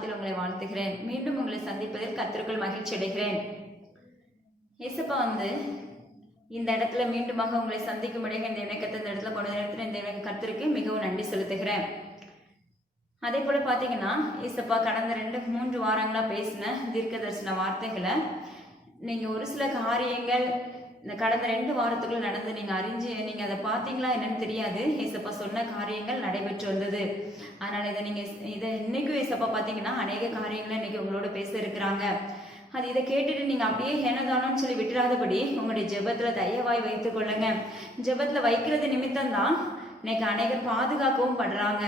நாமத்தில் உங்களை வாழ்த்துகிறேன். மீண்டும் உங்களை சந்திப்பதில் கர்த்தருக்குள் மகிழ்ச்சி அடைகிறேன். இயேசப்பா இந்த இடத்துல மீண்டுமாக உங்களை சந்திக்கும்படியாக இந்த இணக்கத்தை இந்த இடத்துல கொண்டு நேரத்தில் இந்த இணக்க கர்த்தருக்கு மிகவும் நன்றி செலுத்துகிறேன். அதே போல பார்த்தீங்கன்னா இயேசப்பா கடந்த 2-3 வாரங்களா பேசின தீர்க்க தரிசன வார்த்தைகளை நீங்க ஒரு சில காரியங்கள் இந்த கடந்த 2 வாரத்துக்குள்ள நடந்து நீங்க அறிஞ்சு நீங்க அதை பார்த்தீங்களா என்னன்னு தெரியாது. ஏசப்பா சொன்ன காரியங்கள் நடைபெற்று வந்தது. அதனால இதை இன்னைக்கும் ஏசப்பா பார்த்தீங்கன்னா அநேக காரியங்களை இன்னைக்கு உங்களோட பேச இருக்கிறாங்க. இதை கேட்டுட்டு நீங்க அப்படியே ஏனதானோன்னு சொல்லி விட்டுறாதபடி உங்களுடைய ஜெபத்துல தயவாய் வைத்துக் கொள்ளுங்க. ஜெபத்துல வைக்கிறது நிமித்தம் தான் இன்னைக்கு அநேகர் பாதுகாக்கவும் படுறாங்க.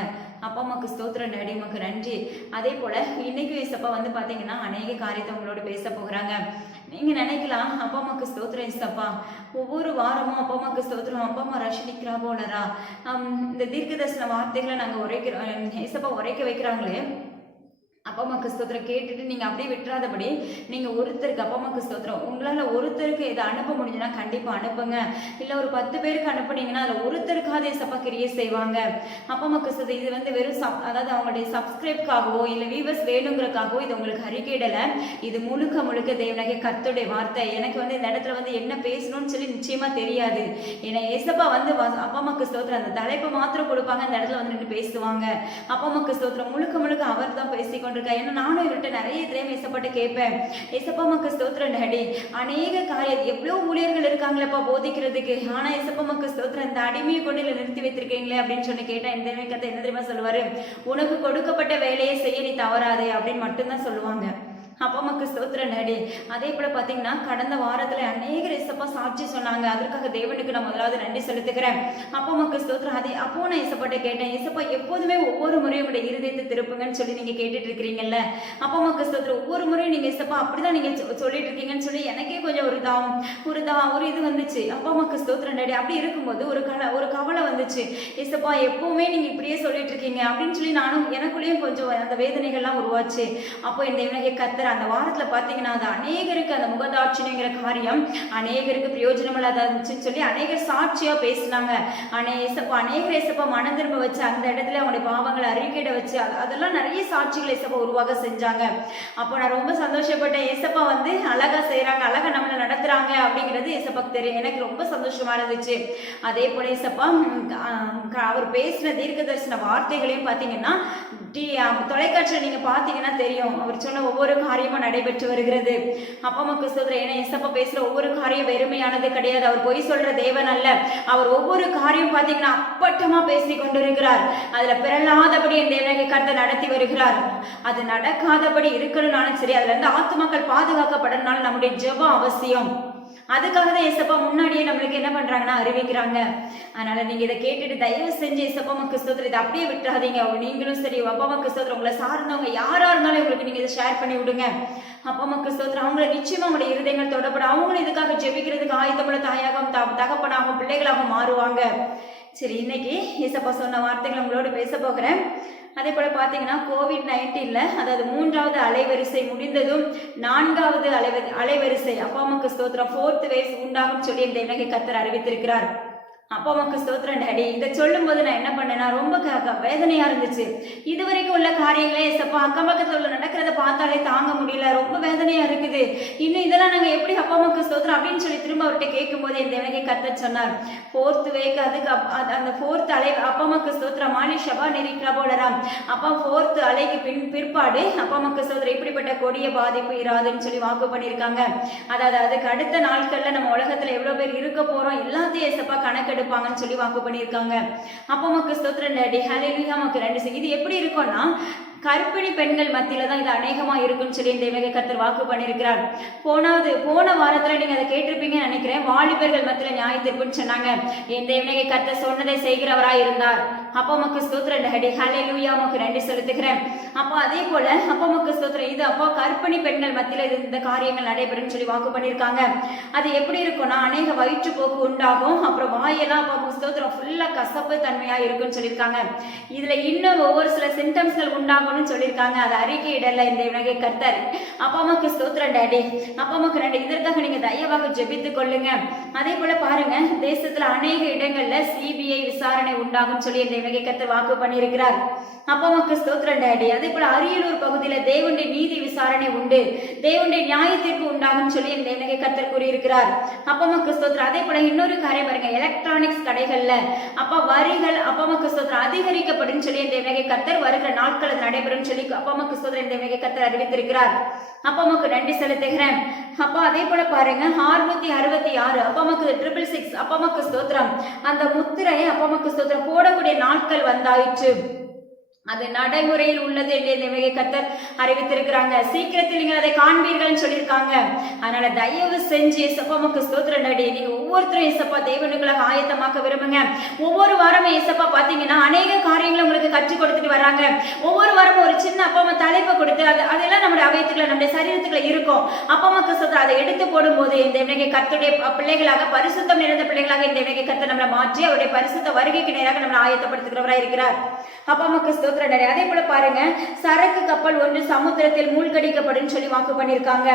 அப்பா அம்மாக்கு ஸ்தோத்திரம் டாடி, உமக்கு நன்றி. அதே போல இன்னைக்கும் ஏசப்பா பாத்தீங்கன்னா அநேக காரியத்தை உங்களோட பேச போகிறாங்க. நீங்க நினைக்கலாம் அப்பா அம்மாக்கு ஸ்தோத்திரம் ஏசப்பா, ஒவ்வொரு வாரமும் அப்பா அம்மாக்கு ஸ்தோத்திரம், அப்பா அம்மா ரஷனிக்கிறா போலரா இந்த தீர்க்க தரிசன வார்த்தைகளை நாங்க ஏசப்பா உரைக்க வைக்கிறாங்களே, அப்பா அம்மாக்கு ஸ்தோத்திரம் கேட்டுட்டு நீங்க அப்படியே விட்டுறாதபடி நீங்க ஒருத்தருக்கு அப்பா அம்மாக்கு ஸ்தோத்திரம் உங்களால ஒருத்தருக்கு இதை அனுப்ப முடிஞ்சுன்னா கண்டிப்பா அனுப்புங்க. இல்ல ஒரு 10 பேருக்கு அனுப்புனீங்கன்னா அதுல ஒருத்தருக்காவது ஏசப்பா கிரியை செய்வாங்க. அப்பா அம்மாக்கு ஸ்தோத்திரம் இது வெறும் அதாவது அவங்களுடைய சப்ஸ்கிரைப்காகவோ இல்ல வியூவர்ஸ் வேணுங்கிறதுக்காகவோ இது உங்களுக்கு அறிக்கையிடல. இது முழுக்க தேவனாகிய கர்த்தருடைய வார்த்தை. எனக்கு இந்த இடத்துல என்ன பேசணும்னு சொல்லி நிச்சயமா தெரியாது. ஏன்னா ஏசப்பா அப்பா அம்மாக்கு ஸ்தோத்திரம் அந்த தலைப்பை மாத்திரம் கொடுப்பாங்க, அந்த இடத்துல நின்று பேசுவாங்க. அப்பா அம்மாக்கு ஸ்தோத்திரம் முழுக்க அவர் தான் பேசிக்கொண்டு. ஏன்னா நானும் இவர்கிட்ட நிறைய திரையம் ஏசப்பட்டு கேட்பேன். ஏசப்பா அம்மாக்கு ஸ்தோத்திரம் டாடி, அநேக காரியம் எவ்வளவு ஊழியர்கள் இருக்காங்களேப்பா போதிக்கிறதுக்கு, ஆனா ஏசப்பா அம்மாக்கு ஸ்தோத்திரம் இந்த அடிமையை கொண்டு நிறுத்தி வைத்திருக்கீங்களே அப்படின்னு சொல்லி கேட்டா இந்த கதை என்ன தெரியுமா சொல்லுவாரு, உனக்கு கொடுக்கப்பட்ட வேலையை செய்ய நீ தவறாதே அப்படின்னு மட்டும்தான் சொல்லுவாங்க. அப்பா அம்மாக்கு ஸ்தோத்திரம் டாடி. அதே போல பாத்தீங்கன்னா கடந்த வாரத்துல அநேகர் ஏசப்பா சாட்சி சொன்னாங்க. அதற்காக தேவனுக்கு நான் முதலாவது நன்றி செலுத்துக்கிறேன். அப்பா அம்மாக்கு ஸ்தோத்திரம். அப்போ நான் ஏசப்பாட்ட கேட்டேன், ஏசப்பா எப்போதுமே ஒவ்வொரு முறையும் உங்களுடைய இருதயத்தை திருப்புங்கன்னு சொல்லி நீங்க கேட்டுட்டு இருக்கிறீங்கல்ல, அப்பா அம்மாக்கு ஸ்தோத்திரம் ஒவ்வொரு முறையும் நீங்க ஏசப்பா அப்படிதான் நீங்க சொல்லிட்டு இருக்கீங்கன்னு சொல்லி எனக்கே கொஞ்சம் ஒரு இது வந்துச்சு. அப்பா அம்மாக்கு ஸ்தோத்திரம் டாடி. அப்படி இருக்கும்போது ஒரு கவலை வந்துச்சு, ஏசப்பா எப்பவுமே நீங்க இப்படியே சொல்லிட்டு இருக்கீங்க அப்படின்னு சொல்லி நானும் எனக்குள்ளேயும் கொஞ்சம் அந்த வேதனைகள்லாம் உருவாச்சு. அப்போ இந்த இவனுக்கு கத்தர் அந்த வாரத்துல பாத்தீங்கன்னா அது அநேகருக்கு அந்த முகதாட்சியங்கிற காரியம் அநேகருக்கு பிரயோஜனம் இல்லாத இருந்துச்சுன்னு சொல்லி அநேகர் சாட்சியா பேசினாங்க. அநேகர் ஏசப்பா மனம் திரும்ப வச்சு அந்த இடத்துல அவங்களுடைய பாவங்களை அறிக்கையிட வச்சு அதெல்லாம் நிறைய சாட்சிகள் ஏசப்பா உருவாக செஞ்சாங்க. அப்போ நான் ரொம்ப சந்தோஷப்பட்டேன். ஏசப்பா அழகா செய்யறாங்க, அழகா நம்மளை நடத்துறாங்க அப்படிங்கிறது ஏசப்பாக்கு தெரியும். எனக்கு ரொம்ப சந்தோஷமா இருந்துச்சு. அதே போல ஏசப்பா அவர் பேசின தீர்க்க தரிசன வார்த்தைகளையும் பாத்தீங்கன்னா தொலைக்காட்சியில் நீங்க பாத்தீங்கன்னா தெரியும். அவர் சொன்ன ஒவ்வொரு காரியமும் நடைபெற்று வருகிறது. அப்பா அம்மாக்கு ஸ்தோத்திரம். ஏன்னா ஏசப்பா பேசுற ஒவ்வொரு காரியம் வெறுமையானது கிடையாது. அவர் பொய் சொல்ற தேவன் அல்ல. அவர் ஒவ்வொரு காரியம் பாத்தீங்கன்னா அப்பட்டமா பேசி கொண்டிருக்கிறார். அதுல பிறலாதபடி என் தேவனாகிய கர்த்தர் நடத்தி வருகிறார். அது நடக்காதபடி இருக்கணும்னாலும் சரி, அதுல இருந்து ஆத்துமாக்கள் பாதுகாக்கப்படனாலும் நம்முடைய ஜெபம் அவசியம். அதுக்காக தான் ஏசப்பா முன்னாடியே நம்மளுக்கு என்ன பண்றாங்கன்னா அறிவிக்கிறாங்க. அதனால நீங்க இதை கேட்டுட்டு தயவு செஞ்சு ஏசப்பா அம்மாக்கு ஸ்தோத்திரம் இதை அப்படியே விட்டுறாதீங்க. நீங்களும் சரி, அப்பா அம்மாக்கு ஸ்தோத்திரம் உங்களை சார்ந்தவங்க யாரா இருந்தாலும் உங்களுக்கு நீங்க இதை ஷேர் பண்ணி விடுங்க. அப்பா அம்மாக்கு ஸ்தோத்திரம் அவங்களை நிச்சயமா அவங்களுடைய இருதயங்கள் தொடப்பட அவங்களும் இதுக்காக ஜெபிக்கிறதுக்கு ஆயத்தமுள்ள தாயாகவும் தகப்பனாகவும் பிள்ளைகளாக மாறுவாங்க. சரி, இன்னைக்கு ஏசப்பா சொன்ன வார்த்தைகள் உங்களோட பேச போகிறேன். அதே போல பாத்தீங்கன்னா COVID-19 அதாவது 3வது அலைவரிசை முடிந்ததும் 4வது அலைவரிசை அப்பா அம்மாக்கு ஸ்தோத்திரம் 4th வேவ் உண்டாகும் சொல்லி இந்த இலங்கை கர்த்தர் அறிவித்திருக்கிறார். அப்பா அம்மாக்கு ஸ்தோத்திரம் டாடி. இதை சொல்லும் போது நான் என்ன பண்ணேன்னா ரொம்ப வேதனையா இருந்துச்சு. இதுவரைக்கும் உள்ள காரியங்களே ஏசப்பா அக்கம் பக்கத்துல நடக்கிறத பார்த்தாலே தாங்க முடியல, ரொம்ப வேதனையா இருக்குது. இன்னும் இதெல்லாம் நாங்க எப்படி அப்பா அம்மாக்கு ஸ்தோத்திரம் அப்படின்னு சொல்லி திரும்ப அவர்கிட்ட கேட்கும் போது இந்த இலங்கை கர்த்தர் சொன்னார், 4th வேக் அதுக்கு அந்த 4th அலை அப்பா அம்மாக்கு ஸ்தோத்திரம் மாலிஷபா நெரிக்கிறா போலராம். அப்பா 4th அலைக்கு பிற்பாடு அப்பா அம்மாக்கு ஸ்தோத்திரம் இப்படிப்பட்ட கொடிய பாதிப்பு இராதுன்னு சொல்லி வாக்கு பண்ணியிருக்காங்க. அதாவது அதுக்கு அடுத்த நாட்கள்ல நம்ம உலகத்துல எவ்வளவு பேர் இருக்க போறோம் எல்லாத்தையும் ஏசப்பா கணக்கெடுப்பாங்கன்னு சொல்லி வாக்கு பண்ணியிருக்காங்க. அப்பா அம்மாக்கு ஸ்தோத்திரம் டாடி. ஹல்லேலூயா, உமக்கு நன்றி. இது எப்படி இருக்கும்னா கர்ப்பிணி பெண்கள் மத்தியில தான் இது அநேகமா இருக்குன்னு சொல்லி இந்த இவங்க கர்த்தர் வாக்கு பண்ணியிருக்கிறார். போன வாரத்துல நீங்க அதை கேட்டிருப்பீங்கன்னு நினைக்கிறேன். வாலிபர்கள் மத்தியில நியாய தீர்ப்புன்னு சொன்னாங்க. இந்த இவங்க கர்த்தர் சொன்னதை செய்கிறவராய் இருந்தார். அப்பா அம்மாக்கு ஸ்தோத்திரம் டாடி. ஹல்லேலூயா, உமக்கு நன்றி செலுத்துகிறேன். அப்போ அதே போல அப்பா அம்மாக்கு ஸ்தோத்திரம். இது அப்போ கர்ப்பிணி பெண்கள் மத்தியில இந்த காரியங்கள் நடைபெறும் சொல்லி வாக்கு பண்ணியிருக்காங்க. அது எப்படி இருக்கும்னா அநேக வயிற்றுப்போக்கு உண்டாகும், அப்புறம் வாயெல்லாம் அப்பா அம்மாக்கு ஸ்தோத்திரம் ஃபுல்லா கசப்பு தன்மையா இருக்குன்னு சொல்லியிருக்காங்க. இதுல இன்னும் ஒவ்வொரு சில சிம்டம்ஸ்கள் உண்டாகும் சொல்லிருக்காங்க. அது அறிக்கையிடல இந்த இவனுக்கு கர்த்தர். அப்பா அம்மாக்கு ஸ்தோத்திரம் டாடி. அப்பா அம்மாக்கு நன்றி. இதற்காக நீங்க தயவாக ஜெபித்துக் கொள்ளுங்க. அதே போல பாருங்க, தேசத்துல அநேக இடங்கள்ல CBI விசாரணை உண்டாகும் சொல்லி இந்த இவனுக்கு கர்த்தர் வாக்கு பண்ணியிருக்கிறார். அப்பா அம்மாக்கு ஸ்தோத்திரம் டாடி. அதே போல அரியலூர் பகுதியில் பகுதியில தேவனுடைய நீதி விசாரணை உண்டு, தேவனுடைய நியாயத்திற்கு உண்டாகும் சொல்லி இந்த தேவனுடைய கர்த்தர் கூறியிருக்கிறார். அப்பமக்கு ஸ்தோத்திரம். அதே போல இன்னொரு காரியம் பாருங்க, எலக்ட்ரானிக்ஸ் கடைகள்ல வரிகள் அப்பமக்கு ஸ்தோத்திரம் அதிகரிக்கப்படும் சொல்லி இந்த தேவனுடைய கர்த்தர் வருகிற நாட்கள் அது நடைபெறும் சொல்லி அப்பமக்கு ஸ்தோத்திரம் இந்த தேவனுடைய கர்த்தர் அறிவித்திருக்கிறார். அப்பமக்கு நன்றி செலுத்துகிறேன். அதே போல பாருங்க 666 அப்பமக்கு 666 அப்பமக்கு ஸ்தோத்திரம் அந்த முத்திரையை அப்பமக்கு ஸ்தோத்திரம் போடக்கூடிய நாட்கள் வந்தாயிற்று. அது நடைமுறையில் உள்ளது என்று கர்த்தர் அறிவித்திருக்கிறாங்க. சீக்கிரத்தில் நீங்கள் அதை காண்பீர்கள் சொல்லியிருக்காங்க. அதனால தயவு செஞ்சு ஏசப்பாவுக்கு ஸ்தோத்திரம் நடி. நீங்க ஒவ்வொருத்தரும் ஏசப்பா தேவனுக்குள்ளாக ஆயத்தமாக்க விரும்புங்க. ஒவ்வொரு வாரமும் ஏசப்பா பாத்தீங்கன்னா அநேக காரியங்களை உங்களுக்கு கற்றுக் கொடுத்துட்டு வராங்க. ஒவ்வொரு வாரமும் ஒரு சின்ன அப்பா தலைப்பை கொடுத்து அதெல்லாம் நம்முடைய அவயத்துக்குள்ள நம்முடைய சரீரத்துக்குள்ள இருக்கும். அப்பமாக்கு ஸ்தோத்திரம் அதை எடுத்து போடும் போது இந்த கர்த்தருடைய பிள்ளைகளாக பரிசுத்தம் நிறைந்த பிள்ளைகளாக இந்த கர்த்தர் நம்மளை மாற்றி அவருடைய பரிசுத்த வருகைக்கு நேராக நம்மளை ஆயத்தப்படுத்துகிறவராக இருக்கிறார். அப்பமாக்கு அதே போல பாருங்க, சரக்கு கப்பல் ஒன்று சமுத்திரத்தில் மூழ்கடிக்கப்படும் சொல்லி வாக்கு பண்ணிருக்காங்க.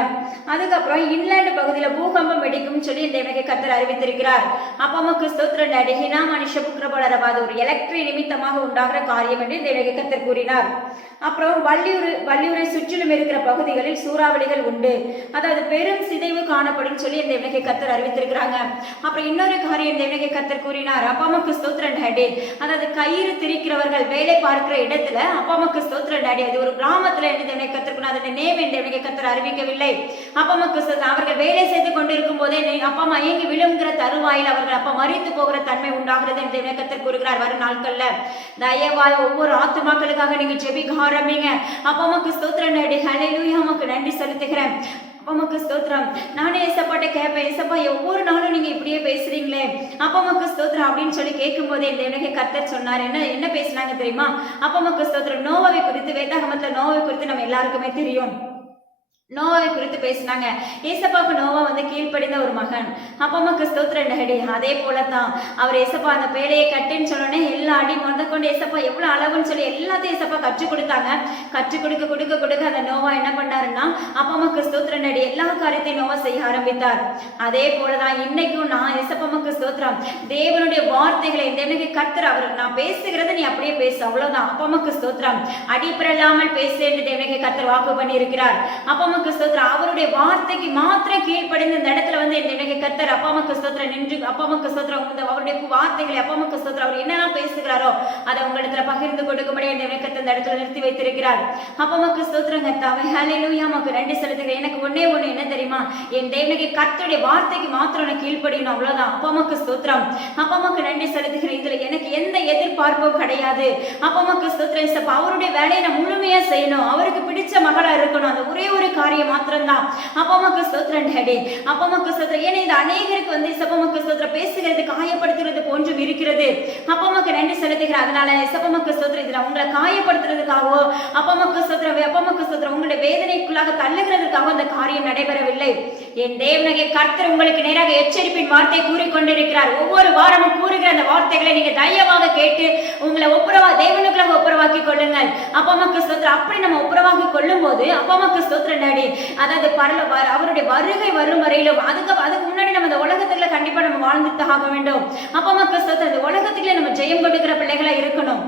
அதுக்கப்புறம் இன்லாண்டு பகுதியில பூகம்பம் வெடிக்கும் சொல்லி இந்த கர்த்தர் அறிவித்திருக்கிறார். அப்பமக்கு ஸ்தோத்திரம் நடிகினா மனுஷ புத்திரபலரவாது ஒரு எலக்ட்ரிக் நிமித்தமாக உண்டாகிற காரியம் என்று இந்த கர்த்தர் கூறினார். அப்புறம் வள்ளியூரை சுற்றிலும் இருக்கிற பகுதிகளில் சூறாவளிகள் உண்டு, அதாவது பெரும் சிதைவு காணப்படும் சொல்லி இந்த கர்த்தர் அறிவித்திருக்கிறாங்க. அப்புறம் இன்னொரு காரியம் இந்த கர்த்தர் கூறினார். அப்பமக்கு ஸ்தோத்திரம் டாடி, அதாவது கயிறு திரிக்கிறவர்கள் வேலை பார்க்கிற இடத்துல அப்பமக்கு ஸ்தோத்திரம் டாடி, அது ஒரு கிராமத்துல என்று கர்த்தர் அதனுடைய நேம் இந்த கர்த்தர் அறிவிக்கவில்லை. அப்பமக்கு அவர்கள் வேலை செய்து கொண்டிருக்கும் போதே அப்பா மயங்கி விழுங்குகிற தருவாயில் அவர்கள் அப்ப மறித்து போகிற தன்மை உண்டாகிறது என்று கர்த்தர் கூறுகிறார். வரும் நாட்கள்ல தயவாய் ஒவ்வொரு ஆத்துமாக்களுக்காக நீங்க ஜெபிக்க ஆரம்பிங்க. அப்பமக்கு ஸ்தோத்திரம் டாடி, ஹல்லேலூயா, உமக்கு நன்றி செலுத்துகிறேன். அப்பமக்கு ஸ்தோத்திரம். நானே ஏசப்பாட்ட கேட்பேன், ஏசப்பா ஒவ்வொரு நாளும் நீங்க இப்படியே பேசுறீங்களே அப்பமக்கு ஸ்தோத்திரம் அப்படின்னு சொல்லி கேட்கும் போதே இந்த கர்த்தர் சொன்னார். என்ன பேசினாங்க தெரியுமா? அப்பமக்கு ஸ்தோத்திரம் நோவாவை குறித்து, வேதாகமத்துல நோவாவை குறித்து நம்ம எல்லாருக்குமே தெரியும். நோவாவை குறித்து பேசினாங்க. ஏசப்பாவுக்கு நோவா கீழ்ப்படிந்த ஒரு மகன். அப்பமக்கு ஸ்தோத்திரம் டாடி. அதே போலதான் அவர் ஏசப்பா அந்த பேழையை கட்டுன்னு சொன்னோன்னே எல்லா அடி கொண்டு ஏசப்பா எவ்வளவு அளவுன்னு சொல்லி எல்லாத்தையும் ஏசப்பா கற்றுக் கொடுத்தாங்க. கற்றுக் கொடுக்க அந்த நோவா என்ன பண்ணாருன்னா அப்பமக்கு ஸ்தோத்திரம் டாடி எல்லா காரியத்தையும் நோவா செய்ய ஆரம்பித்தார். அதே போலதான் இன்னைக்கும் நான் ஏசப்பமக்கு ஸ்தோத்திரம் தேவனுடைய வார்த்தைகளை தேவனுக்கு கர்த்தர் அவர் நான் பேசுகிறத நீ அப்படியே பேசு, அவ்வளவுதான். அப்பமக்கு ஸ்தோத்திரம் அடிப்படையில்லாமல் பேசு என்று தேவனுக்கு கர்த்தர் வாக்கு பண்ணி இருக்கிறார். அப்பமக்கு ஸ்தோத்திரம் அவருடைய வார்த்தைக்கு மாத்திரம் கீழ்ப்படிந்து இந்த இடத்துல இந்த கர்த்தர் அப்பமக்கு ஸ்தோத்திரம் நின்று அப்பமக்கு ஸ்தோத்திரம் அவருடைய வார்த்தைகளை அப்பமக்கு ஸ்தோத்திரம் அவர் என்னெல்லாம் பேசுகிறாரோ அதை உங்களிடத்துல பகிர்ந்து கொடுக்கும்படி இந்த இடத்துல நிறுத்தி வைத்திருக்கிறார். அப்பமக்கு ஸ்தோத்திரம் கர்த்தாவே, ஹல்லேலூயா, உமக்கு நன்றி செலுத்துகிறேன். எனக்கு ஒண்ணே என்ன தெரியுமா? என் தேவனுக்கு கர்த்தருடைய வார்த்தைக்கு மாத்திரம் நான் கீழ்ப்படியணும், அவ்வளவுதான். அப்பமக்கு ஸ்தோத்திரம். அப்பமக்கு நன்றி செலுத்துகிறேன். இதுல எனக்கு எந்த எதிர்பார்ப்பும் கிடையாது. அப்பமக்கு ஸ்தோத்திரம் அவருடைய வேலையை நான் முழுமையா செய்யணும், அவருக்கு பிடிச்ச மகளா இருக்கணும், அந்த ஒரே ஒரு காரியம் மாத்திரம்தான். அப்பமக்கு ஸ்தோத்திரம் டாடி. அப்பமக்கு ஸ்தோத்திரம். ஏன்னா இந்த அநேகருக்கு சப்பமக்கு ஸ்தோத்திரம் பேசுகிறது காயப்படுத்துறது போன்றும் இருக்கிறது. அப்பமக்கு நன்றி செலுத்துகிறேன். அதனால சப்பமக்கு ஸ்தோத்திரம் இதுல உங்களை காயப்படுத்துறதுக்காகவோ அப்பமக்கு ஸ்தோத்திரம் உங்களுடைய வேதனைக்குள்ளாக தள்ளுகிறதுக்காக அந்த காரியம் நடைபெறவில்லை. என் தேவனுடைய கர்த்தர் உங்களுக்கு நேராக எச்சரிப்பின் வார்த்தை கூறிக்கொண்டிருக்கிறார். ஒவ்வொரு வாரமும் கூறுகிற அந்த வார்த்தைகளை நீங்க தயவாக கேட்டு உங்களை தேவனுக்குள்ளாக ஒப்புரவாக்கி கொள்ளுங்கள். அப்பமக்கு ஸ்தோத்திரம். அப்படி நம்ம ஒப்புரவாக்கி கொள்ளும் போது அப்பமக்கு ஸ்தோத்திரம் டாடி, அதாவது அவருடைய வருகை வரும் வரையிலும் அதுக்கு முன்னாடி நம்ம இந்த உலகத்துல கண்டிப்பா நம்ம வாழ்ந்துட்டு ஆக வேண்டும். அப்பமக்கு ஸ்தோத்திரம் இந்த உலகத்துக்குள்ளே நம்ம ஜெயம் கொடுக்கிற பிள்ளைகளா இருக்கணும்,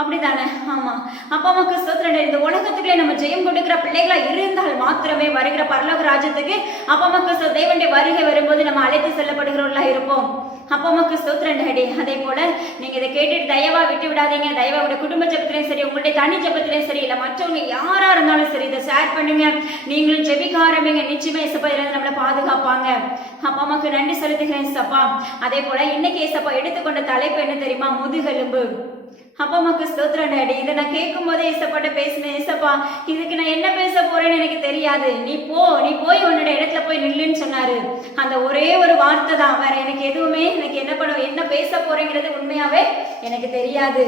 அப்படித்தானே? ஆமா. அப்பமக்கு ஸ்தோத்திரம். இந்த உலகத்துக்குள்ளே நம்ம ஜெயம் கொடுக்கிற பிள்ளைகளா இருந்தால் மாத்திரமே வருகிற பரலோக ராஜ்யத்துக்கு அப்பமக்கு தேவனுடைய வருகை வரும்போது நம்ம அழைத்து செல்லப்படுகிறவர்களா இருப்போம். அப்பமக்கு ஸ்தோத்திரம் டாடி. அதே போல நீங்க இதை கேட்டுட்டு தயவா விட்டு விடாதீங்க. தயவா உங்களுடைய குடும்ப ஜெபத்திலையும் சரி, உங்களுடைய தனி ஜெபத்திலையும் சரி, இல்ல மற்றவங்க யாரா இருந்தாலும் சரி இதை ஷேர் பண்ணுங்க. நீங்களும் ஜெபிக்க ஆரம்பிங்க. நிச்சயமா ஏசப்பா இருந்து நம்மளை பாதுகாப்பாங்க. அப்பமக்கு நன்றி செலுத்துகிறேன் ஏசப்பா. அதே போல இன்னைக்கு ஏசப்பா எடுத்துக்கொண்ட தலைப்பு என்ன தெரியுமா? முதுகெலும்பு. அப்பமக்கு ஸ்தோத்திரம் டாடி. இதை நான் கேட்கும் போதே ஏசப்பாட்ட பேசினேன். ஏசப்பா இதுக்கு நான் என்ன பேச போறேன்னு எனக்கு தெரியாது, நீ போய் உன்னோட இடத்துல போய் நில்லுன்னு சொன்னாரு. அந்த ஒரே ஒரு வார்த்தை தான், வேற எனக்கு எதுவுமே எனக்கு என்ன பேச போறேங்கிறது உண்மையாவே எனக்கு தெரியாது.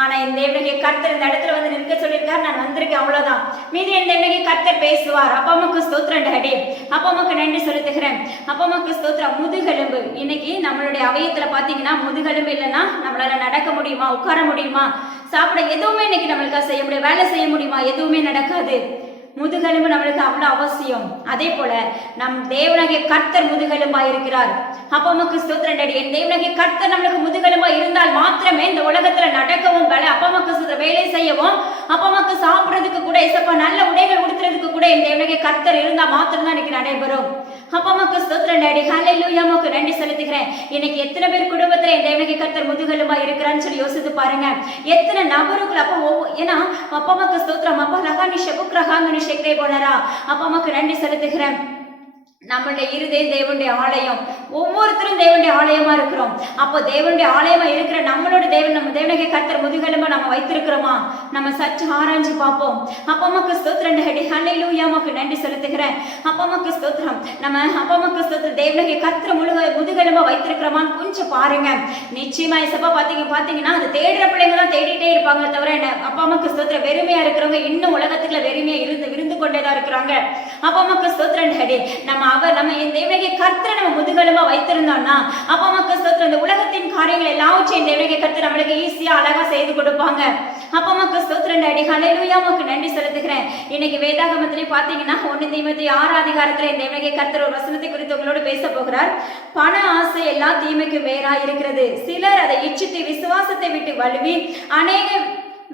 ஆனா இந்த தேவனுடைய கர்த்தர் இந்த இடத்துல நிற்க சொல்லியிருக்காரு, நான் வந்திருக்கேன், அவ்வளவுதான். மீதி இந்த தேவனுடைய கர்த்தர் பேசுவார். அப்பமக்கு ஸ்தோத்திரம் டாடி. அப்பமக்கு நன்றி செலுத்துகிறேன். அப்பமக்கு ஸ்தோத்திரம். முதுகெலும்பு. இன்னைக்கு நம்மளுடைய அவயத்துல பாத்தீங்கன்னா முதுகெலும்பு இல்லைன்னா நம்மளால நடக்க முடியுமா, உட்கார முடியுமா, சாப்பிட எதுவுமே இன்னைக்கு நம்மளுக்காக செய்ய முடியும், வேலை செய்ய முடியுமா, எதுவுமே நடக்காது. முதுகெலும்பு நம்மளுக்கு அவ்வளவு அவசியம். அதே போல நம் தேவனாகிய கர்த்தர் முதுகெலும்பா இருக்கிறார். அப்பமக்கு ஸ்தோத்திரம் டாடி. என் தேவனாகிய கர்த்தர் நம்மளுக்கு முதுகெலும்பா இருந்தால் மாத்திரமே இந்த உலகத்துல நடக்கவும் அப்பமக்கு வேலை செய்யவும் அப்பமக்கு சாப்பிடுறதுக்கு கூட ஏசப்பா நல்ல உடைகள் உடுத்துறதுக்கு கூட என் தேவனுடைய கர்த்தர் இருந்தா மாத்திரம் தான் எனக்கு நடைபெறும். அப்பா அம்மாக்கு ஸ்தோத்திரம் டாடி. ஹல்லேலூயா, உமக்கு நன்றி செலுத்துகிறேன். இன்னைக்கு எத்தனை பேர் குடும்பத்துல என் தேவனுடைய கர்த்தர் முதுகெலும்பா இருக்கிறான்னு சொல்லி யோசித்து பாருங்க. எத்தனை நபருக்குள்ள அப்போ ஏன்னா அப்பா அம்மாக்கு ஸ்தோத்திரம். அப்பா லகானி ஷபுக்ரஹாங்கனி ஷெக்ரே போனரா. அப்பா அம்மாக்கு நன்றி செலுத்துகிறேன். நம்மளுடைய இருதயம் தேவனுடைய ஆலயம். ஒவ்வொருத்தரும் தேவனுடைய ஆலயமா இருக்கிறோம். அப்போ தேவனுடைய ஆலயமா இருக்கிற நம்மளோட தேவன், நம்ம தேவனுடைய கர்த்தர் முதுகெலும்பா நம்ம வைத்திருக்கிறோமா? நம்ம சற்று ஆராய்ஞ்சு பார்ப்போம். அப்பா அம்மாக்கு ஸ்தோத்திரம் டாடி. ஹல்லேலூயா, உமக்கு நன்றி செலுத்துகிறேன். அப்பா அம்மாக்கு ஸ்தோத்திரம். நம்ம அப்பா அம்மாக்கு ஸ்தோத்திரம். தேவனுடைய கர்த்தர் முதுகெலும்பா வைத்திருக்கிறோமான்னு கொஞ்சம் பாருங்க. நிச்சயமா ஏசப்பா பாத்தீங்கன்னா அது தேடுற பிள்ளைங்க தான் தேடிட்டே இருப்பாங்க தவிர அப்பா அம்மாக்கு ஸ்தோத்திரம் வெறுமையா இருக்கிறவங்க இன்னும் உலகத்துக்குள்ள வெறுமையா விருந்து கொண்டேதான் இருக்கிறாங்க. அப்பா அம்மாக்கு ஸ்தோத்திரம் டாடி. நம்ம இந்த தேவனுடைய கர்த்தரை நம்ம முதுகெலும்பா வைத்திருந்தோம்னா அப்பா அம்மாக்கு ஸ்தோத்திரம். இந்த உலகத்தின் காரியங்கள் எல்லாவற்றையும் தேவனுடைய கர்த்தர் நம்மளுக்கு ஈஸியா அழகா செய்து கொடுப்பாங்க. அப்பா அம்மாக்கு ஸ்தோத்திரம் டாடி. ஹல்லேலூயா, உமக்கு நன்றி செலுத்துகிறேன். இன்னைக்கு வேதாகமத்திலே பாத்தீங்கன்னா 1 தீமோத்தேயு 6 இந்த தேவனுடைய கர்த்தர் ஒரு வசனத்தை குறித்து உங்களோடு பேச போகிறார். பண ஆசை எல்லா தீமைக்கும் வேறா இருக்கிறது. சிலர் அதை இச்சித்து விசுவாசத்தை விட்டு வழுவி அநேக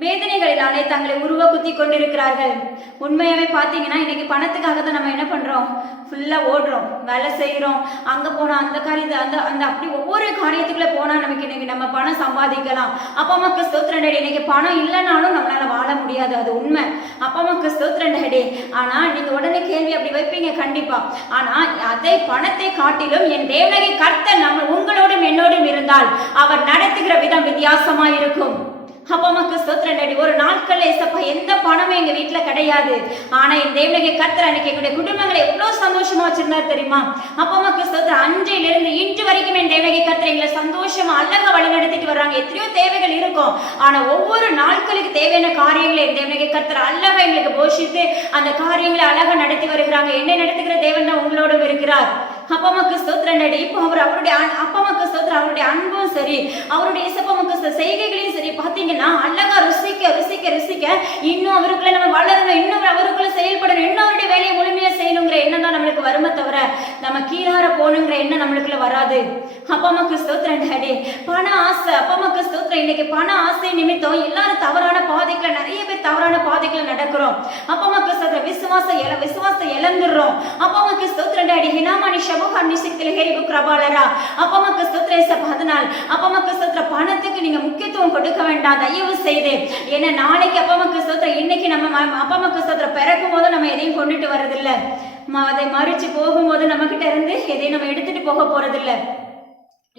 வேதனைகளிலானே தங்களை உருவ குத்தி கொண்டிருக்கிறார்கள். உண்மையாவே பாத்தீங்கன்னா இன்னைக்கு பணத்துக்காக தான் நம்ம என்ன பண்றோம்? ஃபுல்லா ஓடுறோம், வேலை செய்யறோம், அங்க போனா அந்த காரியத்தை அந்த அப்படி ஒவ்வொரு காரியத்துக்குள்ள போனா நமக்கு இன்னைக்கு நம்ம பணம் சம்பாதிக்கலாம். அப்பா அம்மாக்கு ஸ்தோத்திரம் டாடி. இன்னைக்கு பணம் இல்லைனாலும் நம்மளால வாழ முடியாது, அது உண்மை. அப்பா அம்மாக்கு ஸ்தோத்திரம் டாடி. ஆனா நீங்க உடனே கேள்வி அப்படி வைப்பீங்க, கண்டிப்பா. ஆனா அதை பணத்தை காட்டிலும் என் தேவனுடைய கர்த்தர் நம்ம உங்களோடும் என்னோடும் இருந்தால் அவர் நடத்துகிற விதம் வித்தியாசமா இருக்கும். அப்பா அம்மாக்கு ஸ்தோத்திரம் டாடி. ஒரு நாட்கள்ல ஏசப்பா எந்த பணமும் எங்க வீட்டுல கிடையாது. ஆனா என் தேவனுடைய கர்த்தர் அன்னைக்கு எங்களுடைய குடும்பங்களை எவ்வளவு சந்தோஷமா வச்சிருந்தாரு தெரியுமா? அப்பா அம்மாக்கு ஸ்தோத்திரம். அன்றையிலிருந்து இன்று வரைக்கும் என் தேவனுடைய கர்த்தர் எங்களை சந்தோஷமா அழகா வழி நடத்திட்டு வர்றாங்க. எத்தனையோ தேவைகள் இருக்கும், ஆனா ஒவ்வொரு நாட்களுக்கு தேவையான காரியங்களை என் தேவனுடைய கர்த்தர் அழகா எங்களுக்கு போஷித்து அந்த காரியங்களை அழகா நடத்தி வருகிறாங்க. என்னை நடத்துகிற தேவன் தான் உங்களோடும் இருக்கிறார். அப்பா அம்மாக்கு ஸ்தோத்திரம் டாடி. இப்போ அவருடைய அப்பா அம்மாக்கு ஸ்தோத்திரம். அவருடைய அன்பும் சரி, அவருடைய இசப்பா அம்மாக்கு செய்கைகளையும் சரி பாத்தீங்கன்னா அழகா ருசிக்க ருசிக்க ருசிக்க இன்னும் அவருக்குள்ள நம்ம வளரணும், இன்னும் அவருக்குள்ள செயல்படணும், இன்னும் அவருடைய வேலையை முழுமையா செய்யணுங்கிற எண்ணம் தான் நம்மளுக்கு வருமே தவிர நம்ம கீழார போகணுங்கிற எண்ணம் நம்மளுக்குள்ள வராது. அப்பா அம்மாக்கு ஸ்தோத்திரம் டாடி. பண ஆசை. அப்பா அம்மாக்கு ஸ்தோத்திரம். இன்னைக்கு பண ஆசை நிமித்தம் எல்லாரும் தவறான பாதைக்குள்ள, நிறைய பேர் தவறான பாதைக்குள்ள நடக்கிறோம். அப்பா அம்மாக்கு ஸ்தோத்திரம். விசுவாசத்தை இழந்துடுறோம். அப்பா அம்மாக்கு ஸ்தோத்திரம் டாடி. ஹினாமானி பணத்துக்கு நீங்க முக்கியத்துவம் கொடுக்க வேண்டாம் தயவு செய்து. ஏன்னா நாளைக்கு அப்பா அம்மாக்கு ஸ்தோத்திரம். இன்னைக்கு நம்ம அப்பா அம்மாக்கு ஸ்தோத்திரம் பிறக்கும் போது நம்ம எதையும் கொண்டுட்டு வரதில்லை. அதை மறிச்சு போகும்போது நம்ம கிட்ட இருந்து எதையும் நம்ம எடுத்துட்டு போக போறதில்லை.